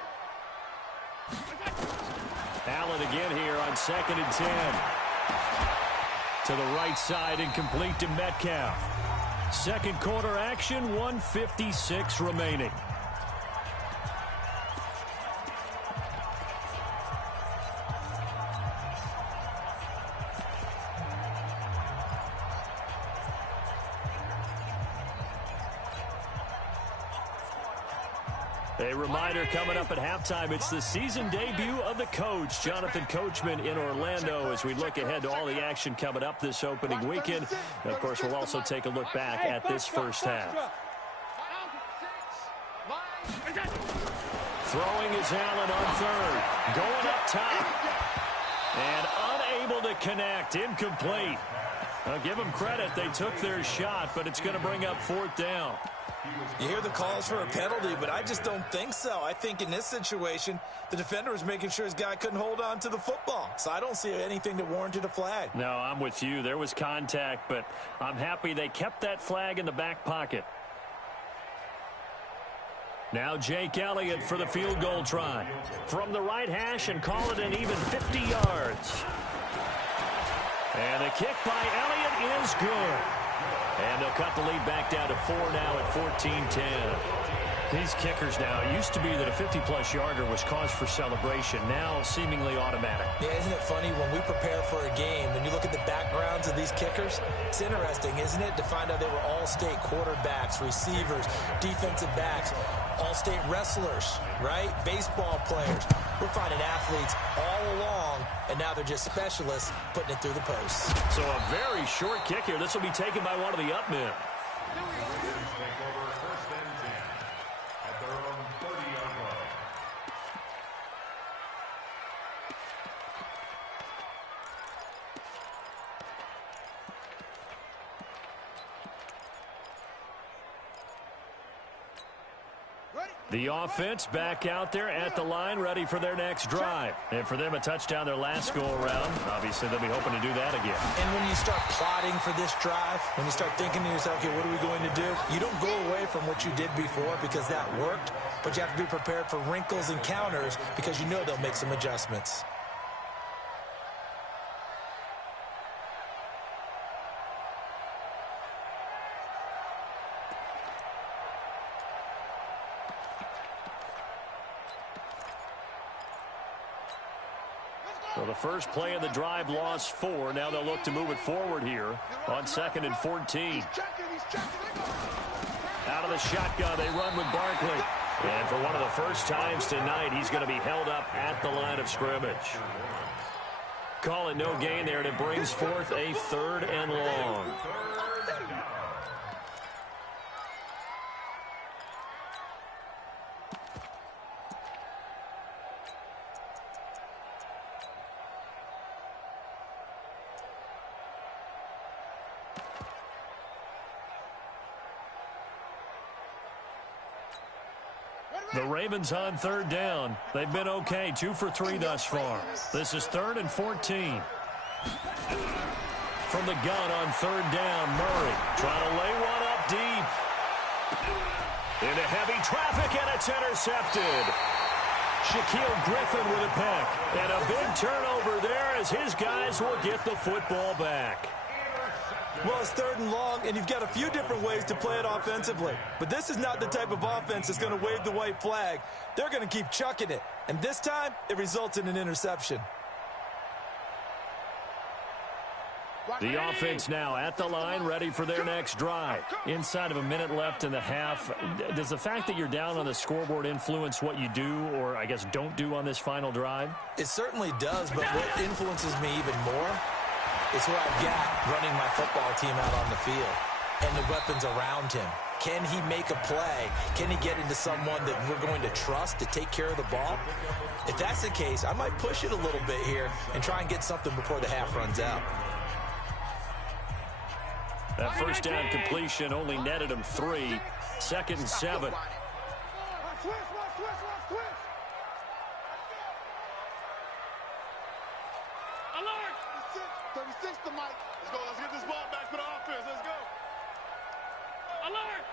Allen again here on 2nd and 10. To the right side and complete to Metcalf. Second quarter action, 1:56 remaining. A reminder coming up at halftime, it's the season debut of the coach, Jonathan Coachman, in Orlando, as we look ahead to all the action coming up this opening weekend. And of course, we'll also take a look back at this first half. Throwing is Allen on 3rd. Going up top. And unable to connect. Incomplete. Now, give them credit. They took their shot, but it's going to bring up 4th down. You hear the calls for a penalty, but I just don't think so. I think in this situation, the defender was making sure his guy couldn't hold on to the football. So I don't see anything that warranted a flag. No, I'm with you. There was contact, but I'm happy they kept that flag in the back pocket. Now Jake Elliott for the field goal try. From the right hash and call it an even 50 yards. And the kick by Elliott is good. And they'll cut the lead back down to 4 now at 14-10. These kickers now, it used to be that a 50-plus yarder was cause for celebration. Now seemingly automatic. Yeah, isn't it funny when we prepare for a game, when you look at the backgrounds of these kickers, it's interesting, isn't it, to find out they were all-state quarterbacks, receivers, defensive backs, all-state wrestlers, right? Baseball players. We're finding athletes all along, and now they're just specialists putting it through the posts. So a very short kick here. This will be taken by one of the up men. The offense back out there at the line, ready for their next drive. And for them, a touchdown their last go-around. Obviously, they'll be hoping to do that again. And when you start plotting for this drive, when you start thinking to yourself, okay, what are we going to do? You don't go away from what you did before because that worked, but you have to be prepared for wrinkles and counters because you know they'll make some adjustments. So the first play of the drive lost 4. Now they'll look to move it forward here on 2nd and 14. Out of the shotgun, they run with Barkley. And for one of the first times tonight, he's going to be held up at the line of scrimmage. Call it no gain there, and it brings forth a 3rd and long. The Ravens on 3rd down. They've been okay, 2 for 3 thus far. This is 3rd and 14. From the gun on 3rd down, Murray trying to lay one up deep. Into heavy traffic, and it's intercepted. Shaquille Griffin with a pick. And a big turnover there as his guys will get the football back. Well, it's 3rd and long, and you've got a few different ways to play it offensively. But this is not the type of offense that's going to wave the white flag. They're going to keep chucking it. And this time, it results in an interception. The offense now at the line, ready for their next drive. Inside of a minute left in the half, does the fact that you're down on the scoreboard influence what you do, or I guess don't do on this final drive? It certainly does, but what influences me even more is who I've got running my football team out on the field and the weapons around him. Can he make a play? Can he get into someone that we're going to trust to take care of the ball? If that's the case, I might push it a little bit here and try and get something before the half runs out. That first down completion only netted him 3. 2nd and 7. Let's get this ball back for the offense. Let's go. Alert!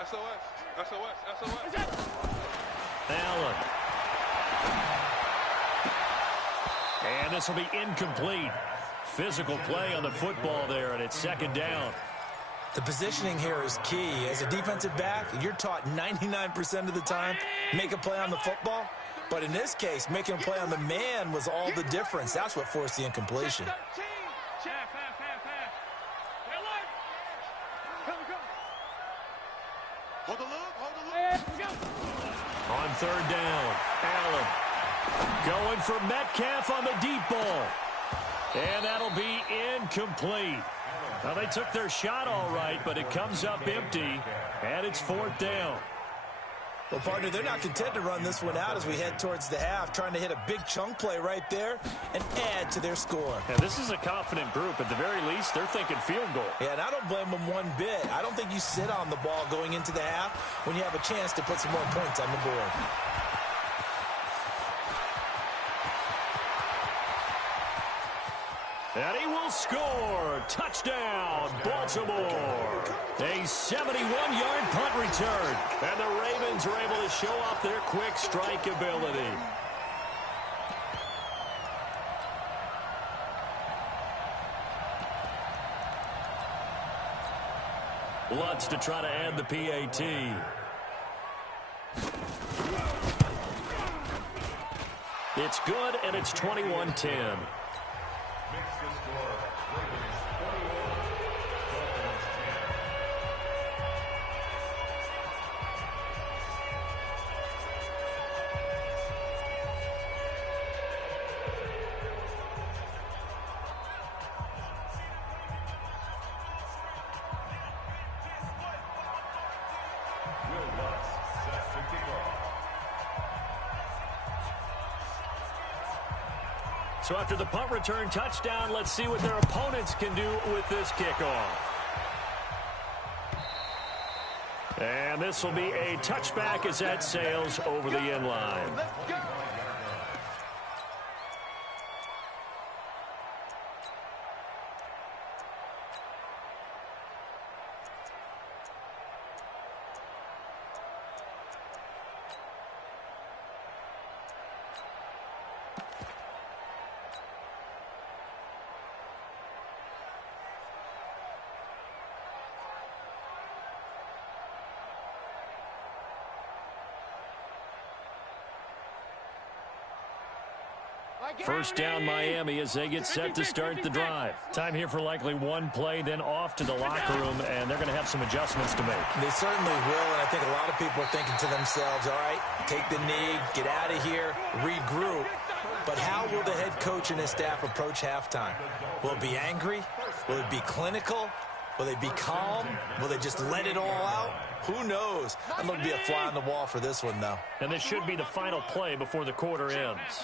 SOS. Allen. And this will be incomplete. Physical play on the football there, and it's 2nd down. The positioning here is key. As a defensive back, you're taught 99% of the time, make a play on the football. But in this case, making a play on the man was all the difference. That's what forced the incompletion. On 3rd down, Allen going for Metcalf on the deep ball. And that'll be incomplete. Now, they took their shot all right, but it comes up empty, and it's 4th down. Well, partner, they're not content to run this one out as we head towards the half, trying to hit a big chunk play right there and add to their score. Yeah, this is a confident group. At the very least, they're thinking field goal. Yeah, and I don't blame them one bit. I don't think you sit on the ball going into the half when you have a chance to put some more points on the board. And he will score. Touchdown, Baltimore. A 71-yard punt return. And the Ravens are able to show off their quick strike ability. Lutz to try to add the PAT. It's good, and it's 21-10. So after the punt return touchdown, let's see what their opponents can do with this kickoff. And this will be a touchback as that sails over the end line. First down Miami as they get set to start the drive. Time here for likely one play, then off to the locker room, and they're going to have some adjustments to make. They certainly will, and I think a lot of people are thinking to themselves, all right, take the knee, get out of here, regroup. But how will the head coach and his staff approach halftime? Will it be angry? Will it be clinical? Will they be calm? Will they just let it all out? Who knows? I'm going to be a fly on the wall for this one, though. And this should be the final play before the quarter ends.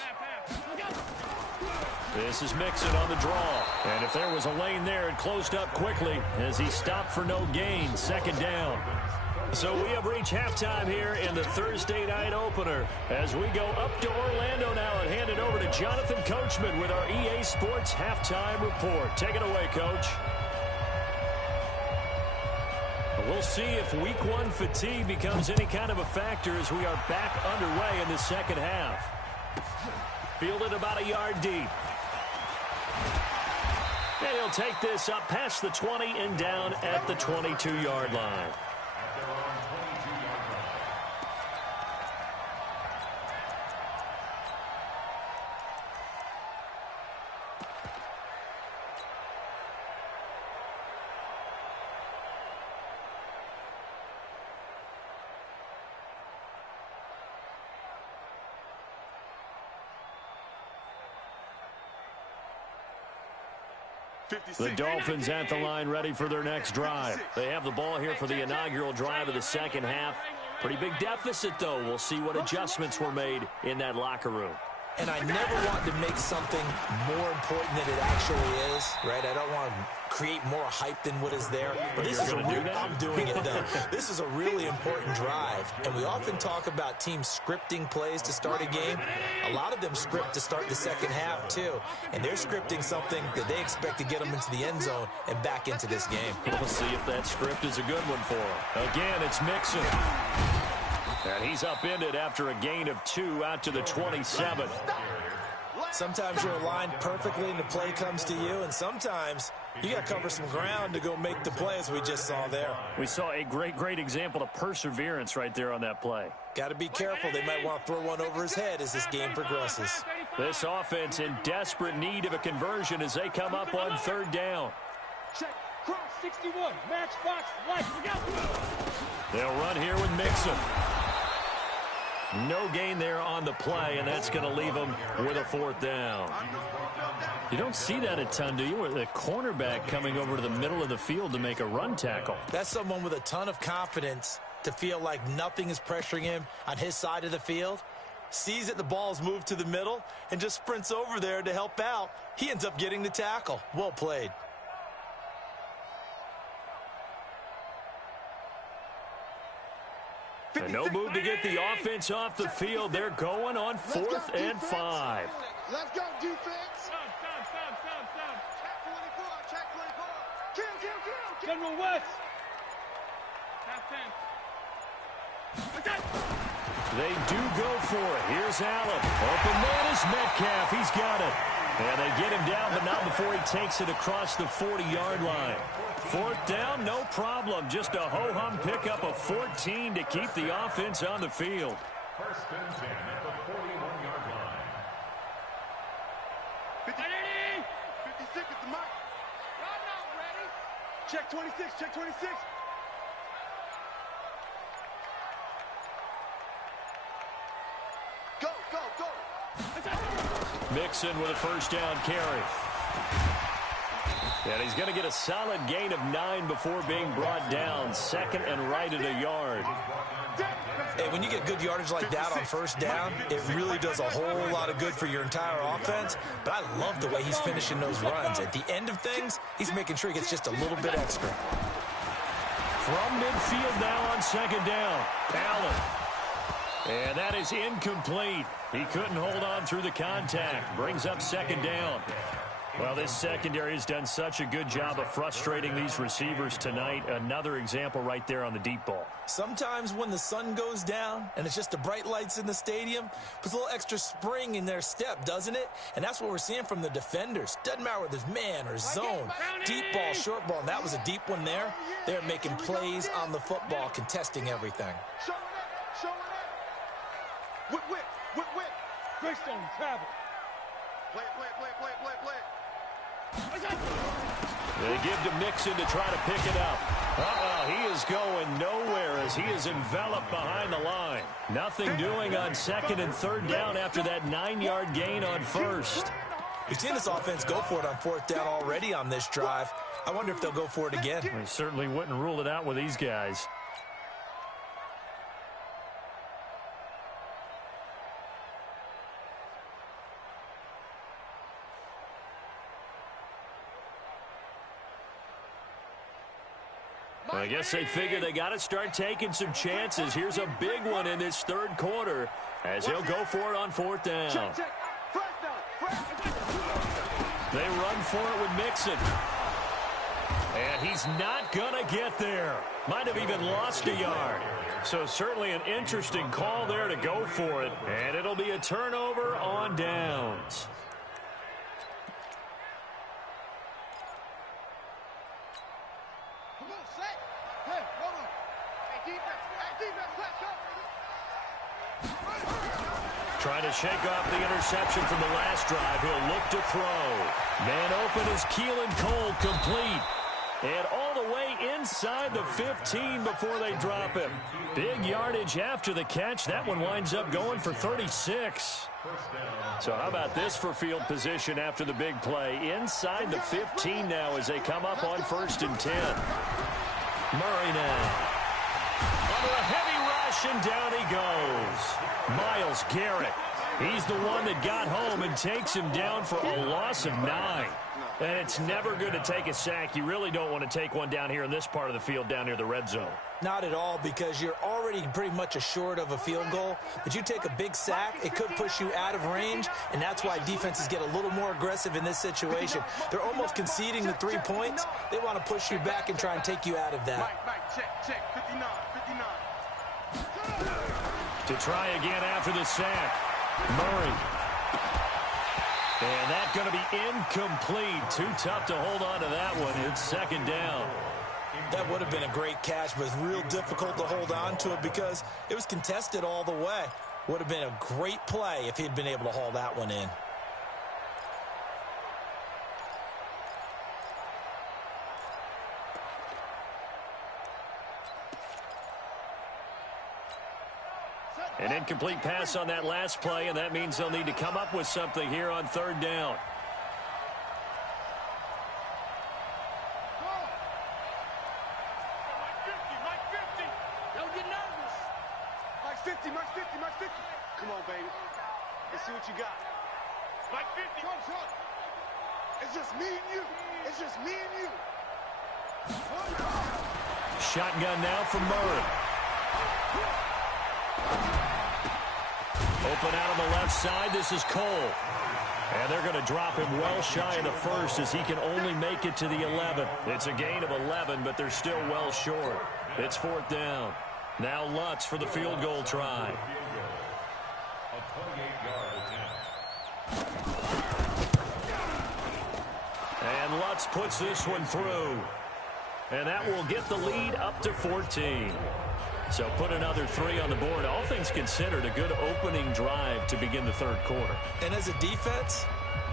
This is Mixon on the draw. And if there was a lane there, it closed up quickly as he stopped for no gain. Second down. So we have reached halftime here in the Thursday night opener. As we go up to Orlando now and hand it over to Jonathan Coachman with our EA Sports Halftime Report. Take it away, Coach. We'll see if week one fatigue becomes any kind of a factor as we are back underway in the second half. Fielded about a yard deep. And he'll take this up past the 20 and down at the 22-yard line. The Dolphins at the line ready for their next drive. They have the ball here for the inaugural drive of the second half. Pretty big deficit, though. We'll see what adjustments were made in that locker room. And I never want to make something more important than it actually is, right? I don't want to create more hype than what is there. But this is I'm doing it, though. This is a really important drive. And we often talk about teams scripting plays to start a game. A lot of them script to start the second half, too. And they're scripting something that they expect to get them into the end zone and back into this game. We'll see if that script is a good one for them. Again, it's Mixon. And he's upended after a gain of 2 out to the 27. Sometimes you're aligned perfectly and the play comes to you, and sometimes you got to cover some ground to go make the play, as we just saw there. We saw a great example of perseverance right there on that play. Got to be careful. They might want to throw one over his head as this game progresses. This offense in desperate need of a conversion as they come up on third down. Check. Cross 61. Matchbox. Light. We got. They'll run here with Mixon. No gain there on the play, and that's going to leave them with a fourth down. You don't see that a ton, do you? With a cornerback coming over to the middle of the field to make a run tackle. That's someone with a ton of confidence to feel like nothing is pressuring him on his side of the field. Sees that the ball's moved to the middle and just sprints over there to help out. He ends up getting the tackle. Well played. And no move to get the offense off the field. They're going on 4th and 5. Let's go, defense. Check 24. Kill. General West. They do go for it. Here's Allen. Open man is Metcalf. He's got it. And they get him down, but not before he takes it across the 40-yard line. Fourth down, no problem. Just a ho-hum pickup of 14 to keep the offense on the field. First and 10 at the 41-yard line. 56 at the mark. I'm not ready. Check 26. Check 26. Go. Mixon with a first down carry. And he's going to get a solid gain of 9 before being brought down. Second and right at a yard. Hey, when you get good yardage like that on first down, it really does a whole lot of good for your entire offense. But I love the way he's finishing those runs. At the end of things, he's making sure he gets just a little bit extra. From midfield now on second down. Allen. And that is incomplete. He couldn't hold on through the contact. Brings up second down. Well, this secondary has done such a good job of frustrating these receivers tonight. Another example right there on the deep ball. Sometimes when the sun goes down and it's just the bright lights in the stadium, puts a little extra spring in their step, doesn't it? And that's what we're seeing from the defenders. Doesn't matter whether it's man or zone, deep ball, short ball. And that was a deep one there. They're making plays on the football, contesting everything. Show it up. Whip. Greystone, travel. Play. They give to Mixon to try to pick it up. He is going nowhere as he is enveloped behind the line. Nothing doing on second and third down after that 9-yard gain on first. We've seen this offense go for it on fourth down already on this drive. I wonder if they'll go for it again. I certainly wouldn't rule it out with these guys. I guess they figure they got to start taking some chances. Here's a big one in this third quarter as he'll go for it on fourth down. They run for it with Mixon. And he's not going to get there. Might have even lost a yard. So certainly an interesting call there to go for it. And it'll be a turnover on downs. Trying to shake off the interception from the last drive. He'll look to throw. Man open is Keelan Cole, complete. And all the way inside the 15 before they drop him. Big yardage after the catch. That one winds up going for 36. So how about this for field position after the big play? Inside the 15 now as they come up on 1st and 10. Murray now. Under a heavy rush, and down he goes. Myles Garrett. He's the one that got home and takes him down for a loss of 9. And it's never good to take a sack. You really don't want to take one down here in this part of the field down near the red zone. Not at all, because you're already pretty much assured of a field goal. But you take a big sack, it could push you out of range, and that's why defenses get a little more aggressive in this situation. They're almost conceding the 3 points. They want to push you back and try and take you out of that. Check, 59. To try again after the sack. Murray. And that's going to be incomplete. Too tough to hold on to that one. It's second down. That would have been a great catch, but it's real difficult to hold on to it because it was contested all the way. Would have been a great play if he'd been able to haul that one in. An incomplete pass on that last play, and that means they'll need to come up with something here on third down. Mike 50. Don't get nervous. Mike 50. Come on, baby. Let's see what you got. Mike 50. Come. It's just me and you. Shotgun now for Murray. Open out on the left side. This is Cole. And they're going to drop him well shy of the first as he can only make it to the 11. It's a gain of 11, but they're still well short. It's fourth down. Now Lutz for the field goal try. And Lutz puts this one through. And that will get the lead up to 14. So put another 3 on the board. All things considered, a good opening drive to begin the third quarter. And as a defense,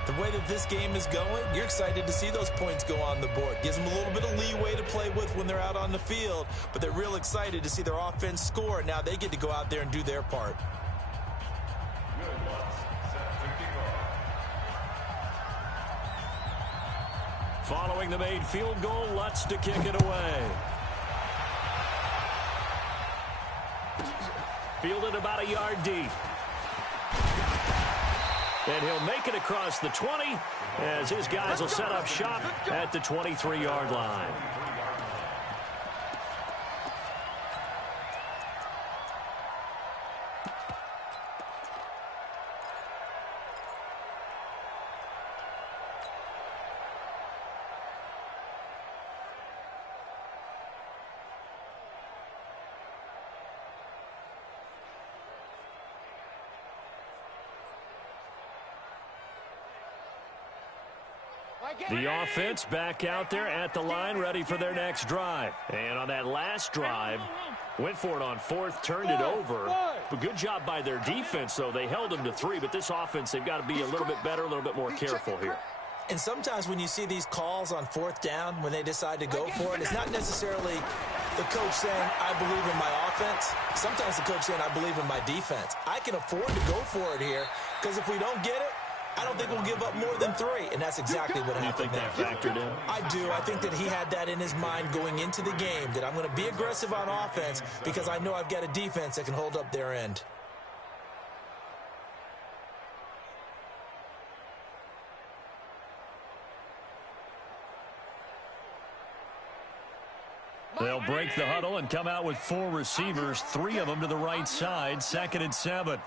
the way that this game is going, you're excited to see those points go on the board. Gives them a little bit of leeway to play with when they're out on the field, but they're real excited to see their offense score. Now they get to go out there and do their part. Following the made field goal, Lutz to kick it away. Fielded about a yard deep. And he'll make it across the 20 as his guys will set up shop at the 23-yard line. The offense back out there at the line, ready for their next drive. And on that last drive, went for it on fourth, turned it over. But good job by their defense, though. They held them to 3, but this offense, they've got to be a little bit better, a little bit more careful here. And sometimes when you see these calls on fourth down, when they decide to go for it, it's not necessarily the coach saying, I believe in my offense. Sometimes the coach saying, I believe in my defense. I can afford to go for it here, because if we don't get it, I don't think we'll give up more than 3, and that's exactly what happened there. You think that factored in? I do. I think that he had that in his mind going into the game, that I'm going to be aggressive on offense because I know I've got a defense that can hold up their end. They'll break the huddle and come out with 4 receivers, 3 of them to the right side, 2nd and 7.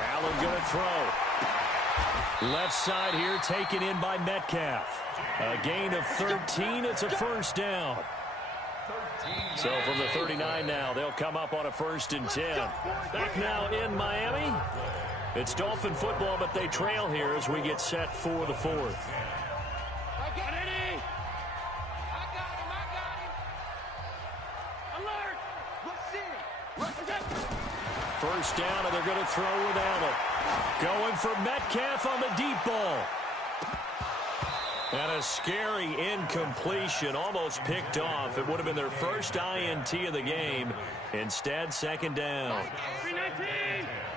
Allen going to throw. Left side here taken in by Metcalf. A gain of 13. It's a first down. So from the 39 now, they'll come up on a 1st and 10. Back now in Miami. It's Dolphin football, but they trail here as we get set for the 4th. First down, and they're going to throw with Allen. Going for Metcalf on the deep ball. And a scary incompletion, almost picked off. It would have been their first INT of the game. Instead, 2nd down.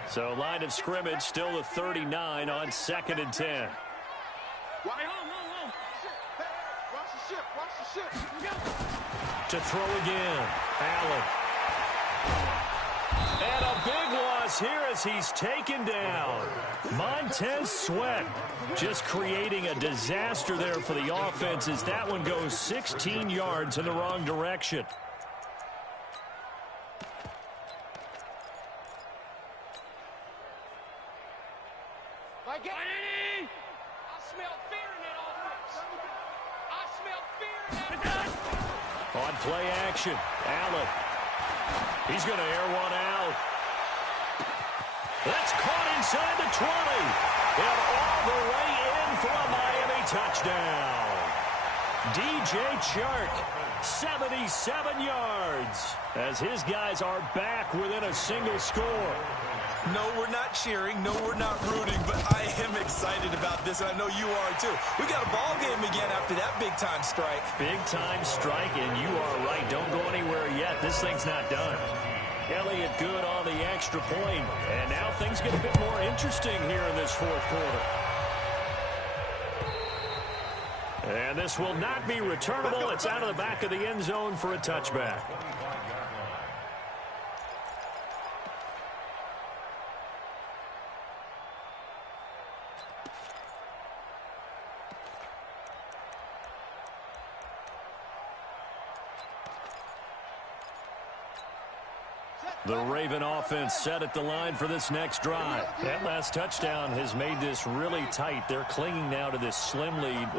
So line of scrimmage still the 39 on 2nd and 10. To throw again, Allen. And a big loss here as he's taken down. Montez Sweat just creating a disaster there for the offense as that one goes 16 yards in the wrong direction. On play action, Allen. He's going to air one out. That's caught inside the 20. And all the way in for a Miami touchdown. DJ Chark, 77 yards, as his guys are back within a single score. No, we're not cheering. No, we're not rooting, but I am excited about this, and I know you are too. We got a ball game again after that big-time strike. Big-time strike, and you are right. Don't go anywhere yet. This thing's not done. Elliott good on the extra point, and now things get a bit more interesting here in this 4th quarter. And this will not be returnable. It's out of the back of the end zone for a touchback. The Raven offense set at the line for this next drive. That last touchdown has made this really tight. They're clinging now to this slim lead.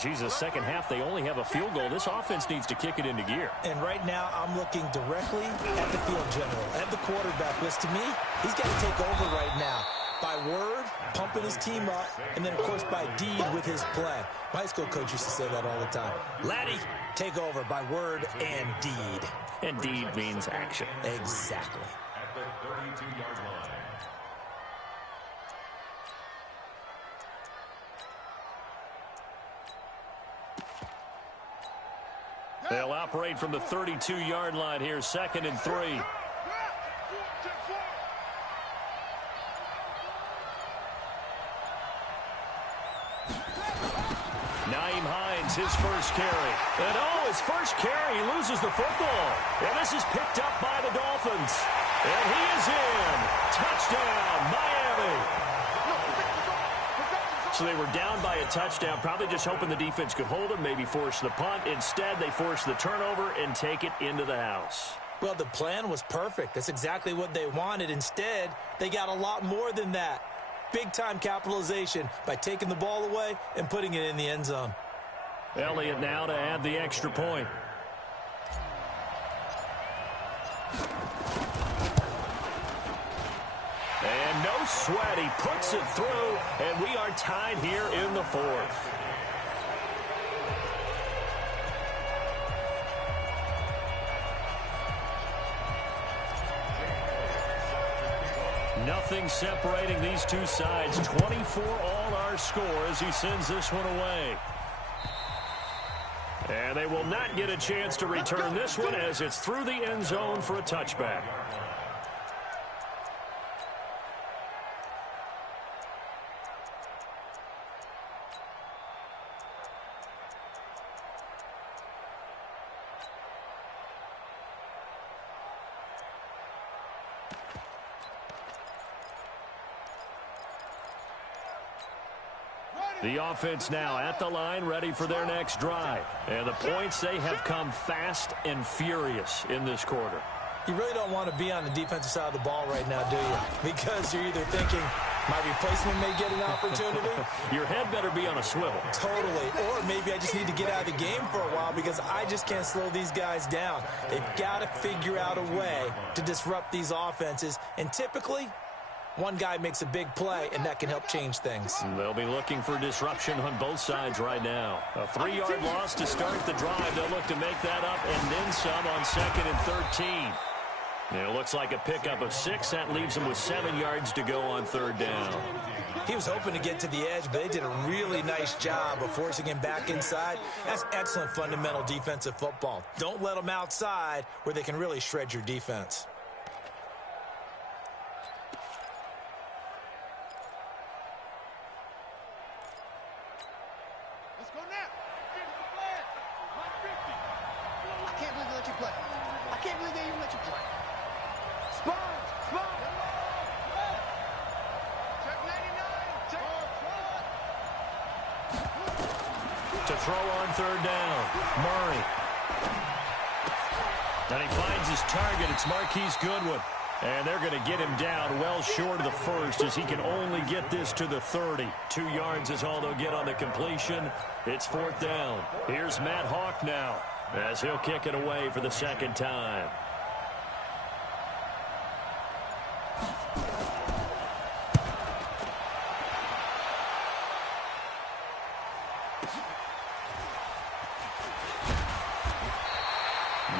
Jesus, second half, they only have a field goal. This offense needs to kick it into gear. And right now, I'm looking directly at the field general, at the quarterback, which to me, he's got to take over right now. By word, pumping his team up, and then, of course, by deed with his play. My high school coach used to say that all the time. Laddie, take over by word and deed. And deed means action. Exactly. At the 32-yard line. They'll operate from the 32-yard line here, 2nd and 3. Nyheim Hines, his first carry. And his first carry, he loses the football. And this is picked up by the Dolphins. And he is in. Touchdown, Miami. So they were down by a touchdown, probably just hoping the defense could hold them, maybe force the punt. Instead, they force the turnover and take it into the house. Well, the plan was perfect. That's exactly what they wanted. Instead, they got a lot more than that. Big-time capitalization by taking the ball away and putting it in the end zone. Elliott now to add the extra point. And no sweat. He puts it through, and we are tied here in the fourth. Nothing separating these two sides. 24 all our score as he sends this one away. And they will not get a chance to return this one as it's through the end zone for a touchback. The offense now at the line, ready for their next drive. And the points, they have come fast and furious in this quarter. You really don't want to be on the defensive side of the ball right now, do you? Because you're either thinking, my replacement may get an opportunity. Your head better be on a swivel. Totally. Or maybe I just need to get out of the game for a while because I just can't slow these guys down. They've got to figure out a way to disrupt these offenses. And typically, one guy makes a big play, and that can help change things. They'll be looking for disruption on both sides right now. A 3-yard loss to start the drive. They'll look to make that up and then some on 2nd and 13. It looks like a pickup of 6. That leaves them with 7 yards to go on 3rd down. He was hoping to get to the edge, but they did a really nice job of forcing him back inside. That's excellent fundamental defensive football. Don't let them outside where they can really shred your defense. To throw on 3rd down, Murray. And he finds his target. It's Marquise Goodwin. And they're going to get him down well short of the 1st as he can only get this to the 30. 2 yards is all they'll get on the completion. It's 4th down. Here's Matt Hawk now as he'll kick it away for the 2nd time.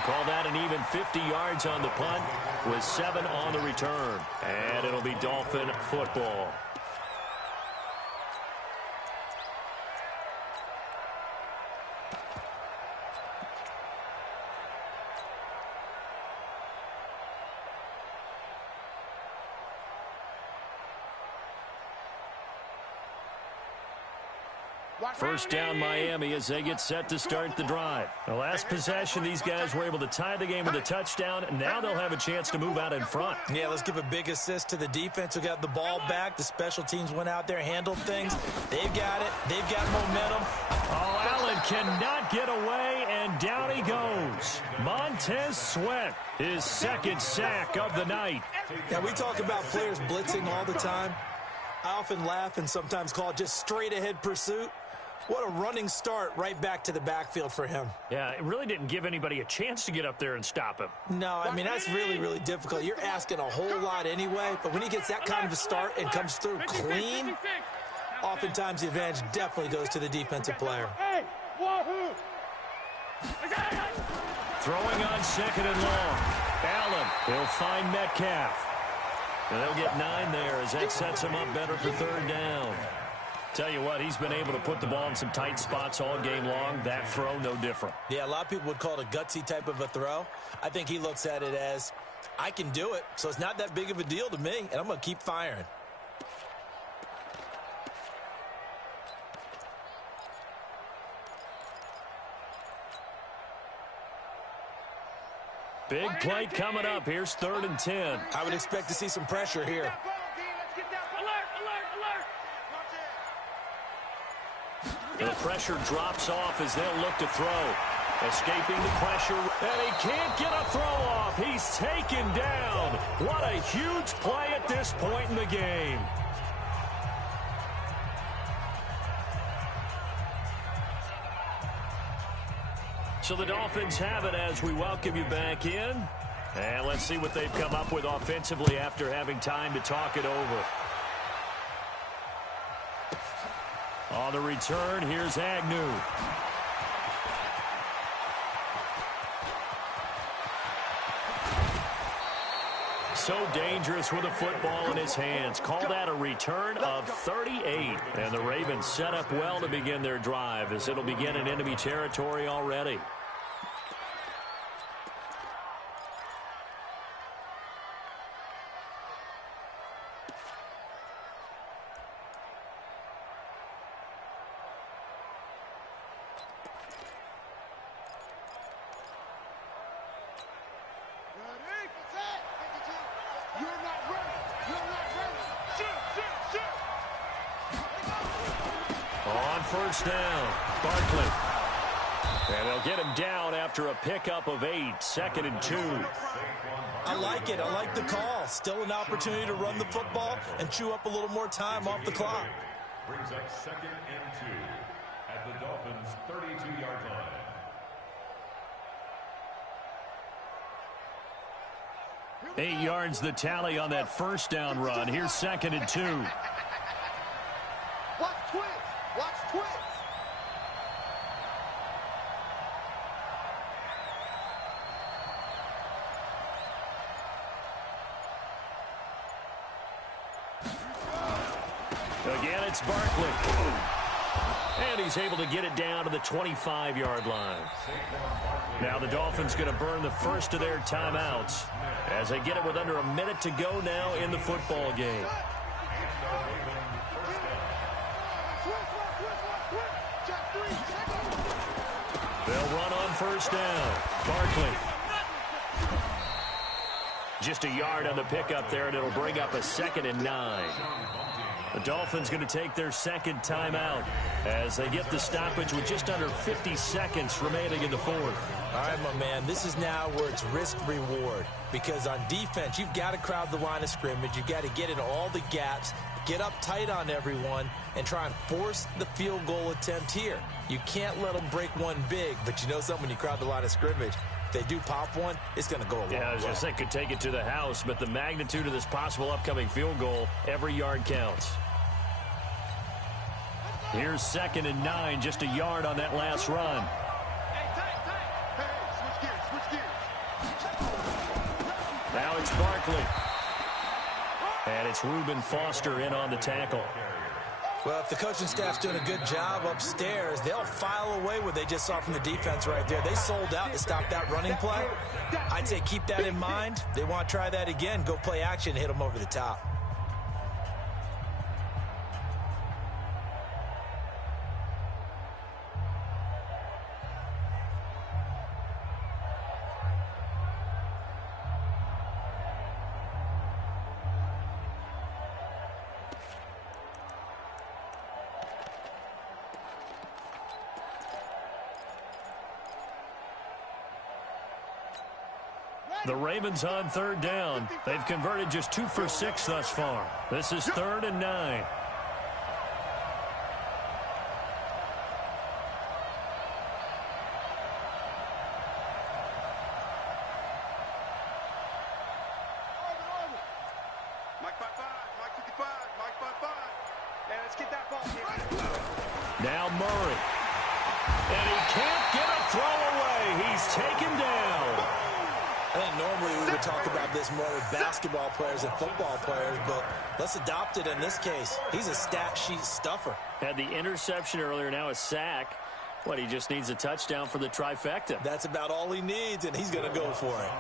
Call that an even 50 yards on the punt with 7 on the return. And it'll be Dolphin football. First down Miami as they get set to start the drive. The last possession, these guys were able to tie the game with a touchdown, and now they'll have a chance to move out in front. Yeah, let's give a big assist to the defense who got the ball back. The special teams went out there, handled things. They've got it. They've got momentum. Oh, Allen cannot get away, and down he goes. Montez Sweat, his 2nd sack of the night. Yeah, we talk about players blitzing all the time. I often laugh and sometimes call it just straight-ahead pursuit. What a running start right back to the backfield for him. Yeah, it really didn't give anybody a chance to get up there and stop him. No, I mean, that's really, really difficult. You're asking a whole lot anyway, but when he gets that kind of a start and comes through clean, oftentimes the advantage definitely goes to the defensive player. Throwing on 2nd and long. Allen, he'll find Metcalf. And they'll get 9 there as that sets him up better for 3rd down. Tell you what, he's been able to put the ball in some tight spots all game long. That throw, no different. Yeah, a lot of people would call it a gutsy type of a throw. I think he looks at it as, I can do it, so it's not that big of a deal to me, and I'm going to keep firing. Big play coming up. Here's 3rd and 10. I would expect to see some pressure here. The pressure drops off as they'll look to throw. Escaping the pressure, and he can't get a throw off. He's taken down. What a huge play at this point in the game. So the Dolphins have it as we welcome you back in. And let's see what they've come up with offensively after having time to talk it over. On the return, here's Agnew. So dangerous with a football in his hands. Call that a return of 38. And the Ravens set up well to begin their drive as it'll begin in enemy territory already. On first down, Barkley. And they'll get him down after a pickup of 8, 2nd and 2. I like it. I like the call. Still an opportunity to run the football and chew up a little more time off the clock. Brings up 2nd and 2 at the Dolphins' 32-yard line. 8 yards the tally on that first down run. Here's 2nd and 2. Watch twins. Watch twins. Again, it's Barkley. And he's able to get it down to the 25-yard line. Now the Dolphins going to burn the first of their timeouts as they get it with under a minute to go now in the football game. They'll run on first down. Barkley. Just a yard on the pickup there, and it'll bring up a 2nd and 9. The Dolphins going to take their second timeout as they get the stoppage with just under 50 seconds remaining in the fourth. All right, my man, this is now where it's risk-reward, because on defense, you've got to crowd the line of scrimmage. You've got to get in all the gaps, get up tight on everyone, and try and force the field goal attempt here. You can't let them break one big, but you know something, when you crowd the line of scrimmage, if they do pop one, it's going to go a long way. Yeah, I was going to say could take it to the house, but the magnitude of this possible upcoming field goal, every yard counts. Here's 2nd and 9, just a yard on that last run. Now it's Barkley. And it's Reuben Foster in on the tackle. Well, if the coaching staff's doing a good job upstairs, they'll file away what they just saw from the defense right there. They sold out to stop that running play. I'd say keep that in mind. They want to try that again. Go play action and hit them over the top. The Ravens on third down. They've converted just 2 for 6 thus far. This is 3rd and 9. Now Murray. And he can't get a throw away. He's taken down. I think normally we would talk about this more with basketball players and football players, but let's adopt it in this case. He's a stat sheet stuffer. Had the interception earlier, now a sack. What, he just needs a touchdown for the trifecta. That's about all he needs, and he's going to go for it.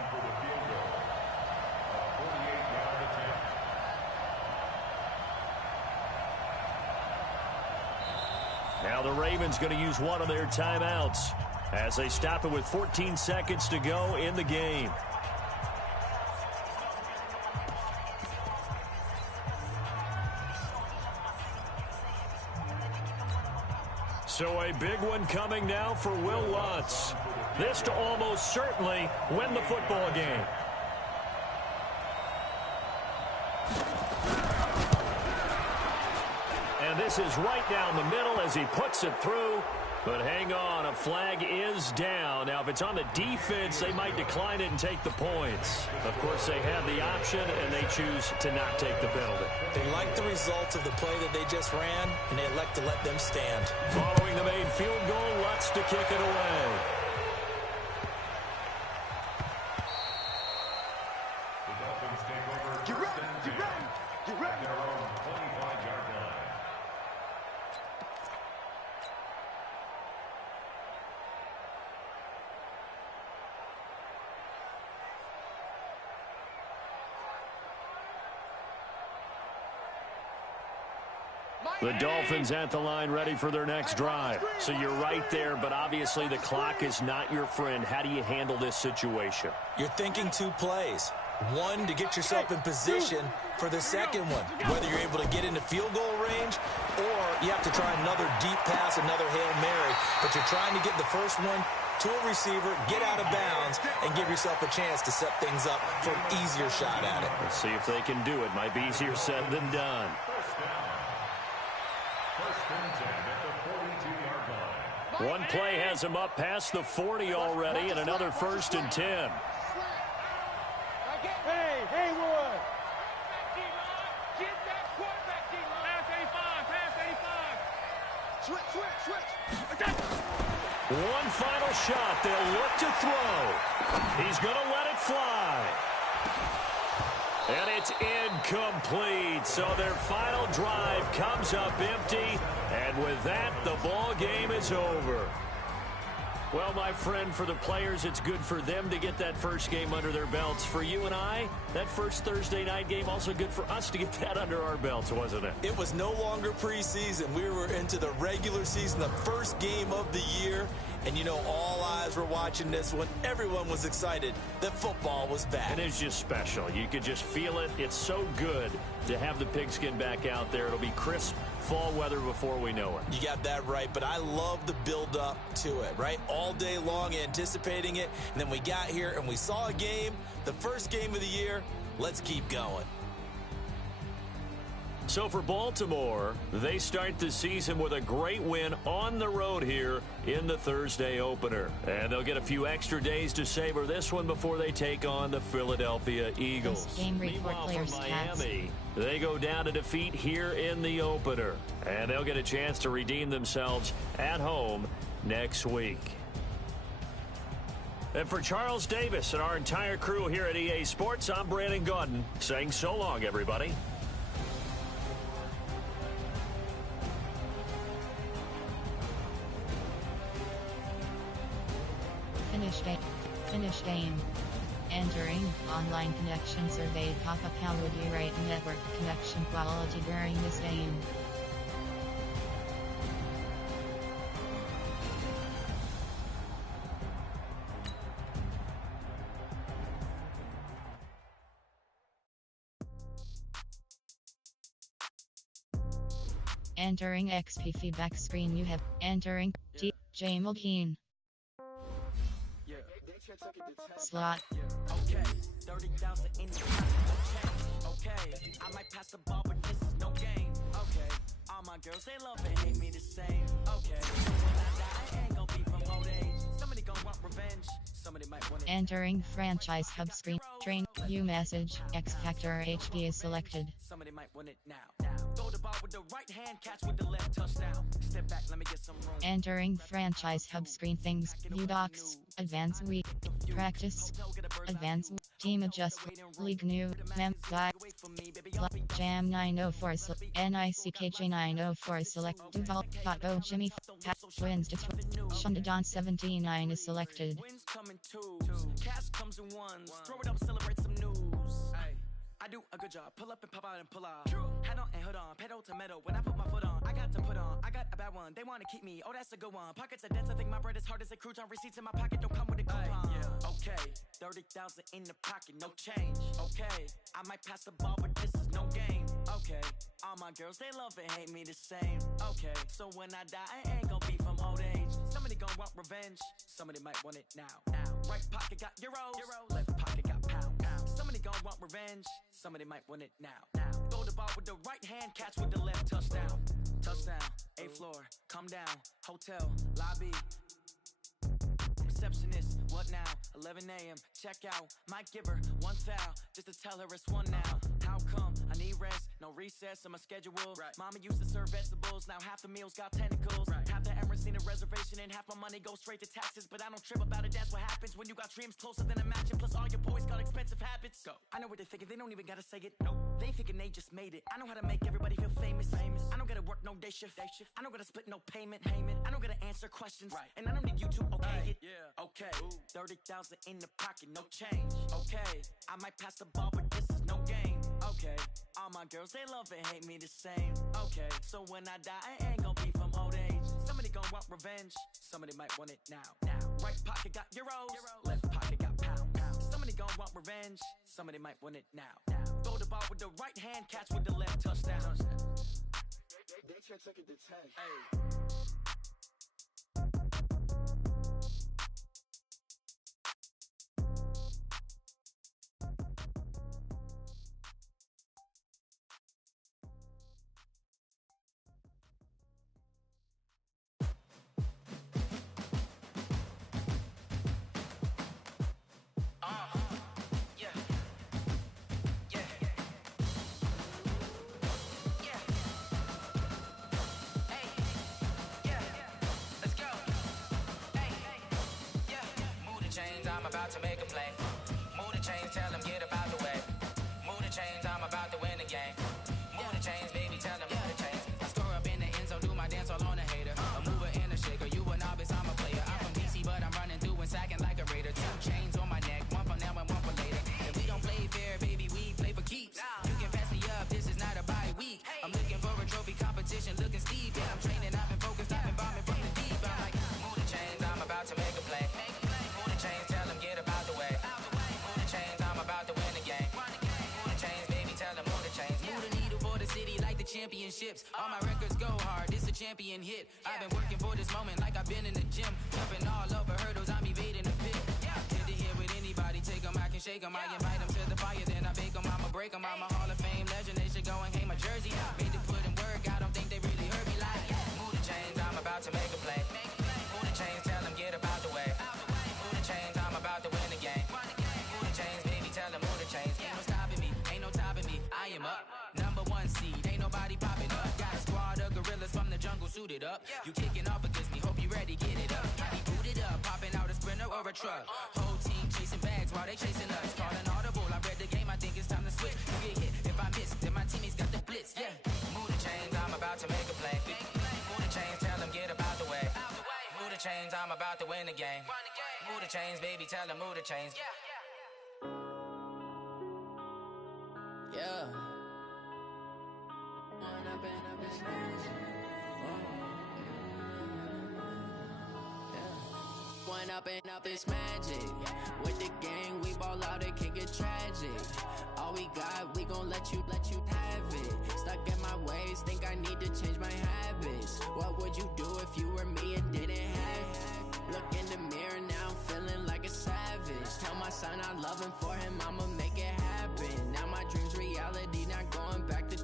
Now the Ravens going to use one of their timeouts as they stop it with 14 seconds to go in the game. So a big one coming now for Will Lutz. This to almost certainly win the football game. And this is right down the middle as he puts it through. But hang on, a flag is down. Now, if it's on the defense, they might decline it and take the points. Of course, they have the option, and they choose to not take the penalty. They like the results of the play that they just ran, and they elect to let them stand. Following the made field goal, Lutz to kick it away. The Dolphins take over first and 10 at their own 25-yard line. The Dolphins at the line ready for their next drive. So you're right there, but obviously the clock is not your friend. How do you handle this situation? You're thinking two plays. One, to get yourself in position for the second one, whether you're able to get into field goal range or you have to try another deep pass, another Hail Mary. But you're trying to get the first one to a receiver, get out of bounds, and give yourself a chance to set things up for an easier shot at it. Let's see if they can do it. Might be easier said than done. First and 10 at the 42-yard line. One play has him up past the 40 already, and another first and 10. Hey, Haywood! Get that quarterback, D-line! Pass 85, pass 85! Switch! One final shot. They'll look to throw. He's going to let it fly. And it's incomplete. So their final drive comes up empty. And with that, the ball game is over. Well, my friend, for the players, it's good for them to get that first game under their belts. For you and I, that first Thursday night game, also good for us to get that under our belts, wasn't it? It was no longer preseason. We were into the regular season, the first game of the year. And, you know, all eyes were watching this one. Everyone was excited that football was back. And it's just special. You could just feel it. It's so good to have the pigskin back out there. It'll be crisp fall weather before we know it. You got that right, but I love the build-up to it, right? All day long anticipating it, and then we got here and we saw a game, the first game of the year. Let's keep going. So for Baltimore, they start the season with a great win on the road here in the Thursday opener. And they'll get a few extra days to savor this one before they take on the Philadelphia Eagles. Meanwhile, for Miami, they go down to defeat here in the opener. And they'll get a chance to redeem themselves at home next week. And for Charles Davis and our entire crew here at EA Sports, I'm Brandon Gaudin saying so long, everybody. Finish game. Entering online connection survey. Pop-up. How would you rate network connection quality during this game? Entering XP feedback screen. You have entering DJ Mulkeen. Slot. Okay, 30,000 in the okay, I might pass the ball, but this is no game. Okay, all my girls, they love and hate me the same. Okay, when I die, I ain't gonna be from old age. Somebody gonna want revenge. Somebody might want it. Entering franchise hub screen. Train view message. X Factor HD is selected. Somebody might want it now. Throw the ball with the right hand, catch with the left, touchdown. Step back, let me get some room. Entering franchise hub screen. Things. View docs. Advanced week. Practice. Advanced team adjust. League new. Mem. Guy. Jam 904. NICKJ 904 select. Duval. Bo Jimmy. Pat. Wins. Shundadon 79 is selected. Wins come in twos. Cash comes in ones. Throw it up, celebrate some news. I do a good job. Pull up and pop out and pull out. Head on and hood on. Pedal to metal. When I put my foot on, I got to put on. I got a bad one. They want to keep me. Oh, that's a good one. Pockets are dense. I think my bread is hard as a crouton. Receipts in my pocket don't come with a coupon. Okay, 30,000 in the pocket, no change. Okay, I might pass the ball, but this is no game. Okay, all my girls, they love and hate me the same. Okay, so when I die, I ain't gonna be from old age. Somebody gonna want revenge. Somebody might want it now. Right pocket got euros. Left pocket got pounds. Somebody gonna want revenge. Somebody might want it now. Throw the ball with the right hand, catch with the left, touchdown. Touchdown. A floor. floor, come down, hotel, lobby. Receptionist, what now? 11 a.m., check out. Might give her one foul, just to tell her it's one now. How come? I need rest, no recess in my schedule. Right. Mama used to serve vegetables, now half the meals got tentacles. Right. Half the Emirates need a reservation and half my money goes straight to taxes. But I don't trip about it, that's what happens when you got dreams closer than a matching. Plus all your boys got expensive habits. Go. I know what they're thinking, they don't even gotta say it. Nope. They thinking they just made it. I know how to make everybody feel famous. I don't gotta work no day shift. I don't gotta split no payment. I don't gotta answer questions. Right. And I don't need you to okay it. Yeah. Okay. 30,000 in the pocket, no change. Okay. I might pass the ball, but this is no game. Okay. All my girls, they love and hate me the same. Okay. So when I die, I ain't gonna be from old age. Somebody gonna want revenge. Somebody might want it now. Right pocket got euros. Left pocket got pounds. Somebody gonna want revenge. Somebody might want it now. Throw the ball with the right hand, catch with the left, touchdown. They check second to 10. Hey. About to make a play. Move the chains, tell them get up out the way. Move the chains, I'm about to win the game. Move the chains, baby, tell them move the chains. I score up in the end zone, do my dance all on a hater. A mover and a shaker, you a novice, I'm a player. I'm from DC, but I'm running through and sacking like a raider. 2 chains on my neck, one for now and one for later. If we don't play fair, baby, we play for keeps. You can pass me up, this is not a bye week. I'm looking for a trophy competition, looking steep. And I'm training, I've been focused, I've been bombing from the deep. I'm like, move the chains, I'm about to make a play. Move the chains, tell them get up out the way. Move the chains, I'm about to win the game. Move the chains, baby, tell them move the chains. Move the needle for the city like the championships. All my records go hard, this a champion hit. I've been working for this moment like I've been in the gym. Jumping all over hurdles, I'm evading the pit. Hit it here with anybody, take them, I can shake them. I invite them to the fire, then I bake them, I'ma break them. I'm a Hall of Fame legend, they should go and hang my jersey. Made to put in work, I don't think they really heard me like. Move the chains, I'm about to make a play. Move the chains, tell them get up out the way. Move the chains, I'm about to win the game. Move the chains, baby, tell them move the chains. Ain't no stopping me, ain't no topping me. I am up, #1 seed, ain't nobody popping up. Got a squad of gorillas from the jungle suited up. You kicking off against me, hope you ready, get it up. I be booted up, popping out a sprinter or a truck. Whole team chasing bags while they chasing us. Calling audible, I read the game, I think it's time to switch. You get hit, if I miss, then my teammates got the blitz, yeah. Move the chains, I'm about to make a play. Move the chains, tell them get up out the way. Move the chains, I'm about to win the game. Move the chains, baby, tell them move the chains. Yeah. One up and up is magic. With the gang, we ball out, it can get tragic. All we got, we gon' let you have it. Stuck in my ways, think I need to change my habits. What would you do if you were me and didn't have it? Look in the mirror, now I'm feeling like a savage. Tell my son I love him, for him I'ma make it happen. Now my dream's reality, not going back to.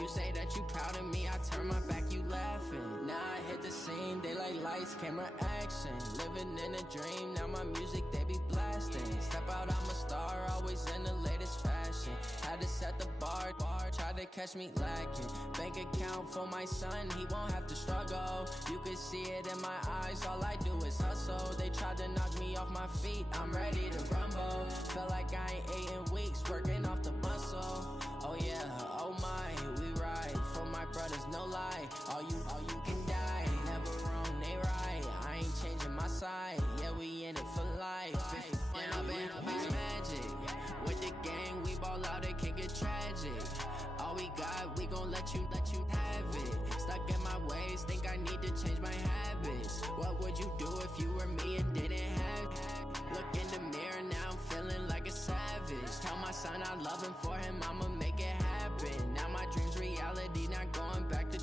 You say that you proud of me, I turn my back, you laughing. Now I hit the scene, they like lights, camera, action. Living in a dream, now my music, they be blasting. Step out, I'm a star, always in the latest fashion. Had to set the bar, tried to catch me lacking. Bank account for my son, he won't have to struggle. You can see it in my eyes, all I do is hustle. They tried to knock me off my feet, I'm ready to rumble. Feel like I ain't ate in weeks, working off the muscle. Oh yeah, oh my, we ride for my brothers, no lie. All you can die, never wrong, they right. I ain't changing my side, yeah, we in it for life. When up and up is magic. With the gang, we ball out, it can get tragic. All we got, we gon' let you have it. Stuck in my ways, think I need to change my habits. What would you do if you were me and didn't have it? Look in the mirror, now I'm feeling like a savage. Tell my son I love him, for him I'ma make it happen. Now my dream's reality, not going back to.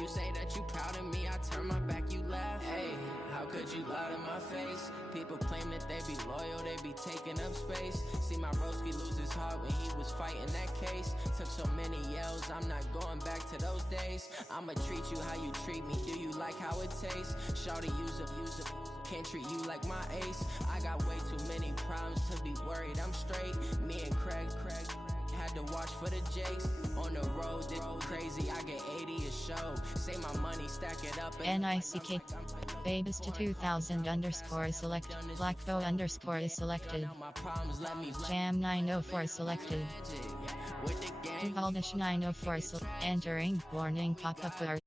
You say that you proud of me, I turn my back, you laugh. Hey, how could you lie to my face? People claim that they be loyal, they be taking up space. See my broski lose his heart when he was fighting that case. Took so many yells, I'm not going back to those days. I'ma treat you how you treat me, do you like how it tastes? Shawty use up, can't treat you like my ace. I got way too many problems to be worried, I'm straight. Me and Craig had to watch for the Jakes. On the road, this crazy, I get 80 a show. Say my money, stack it up and NICK Babes to 2000 _ select. BLACKBO _ is selected. Jam 904 selected. Valdish 904 entering. Warning pop-up.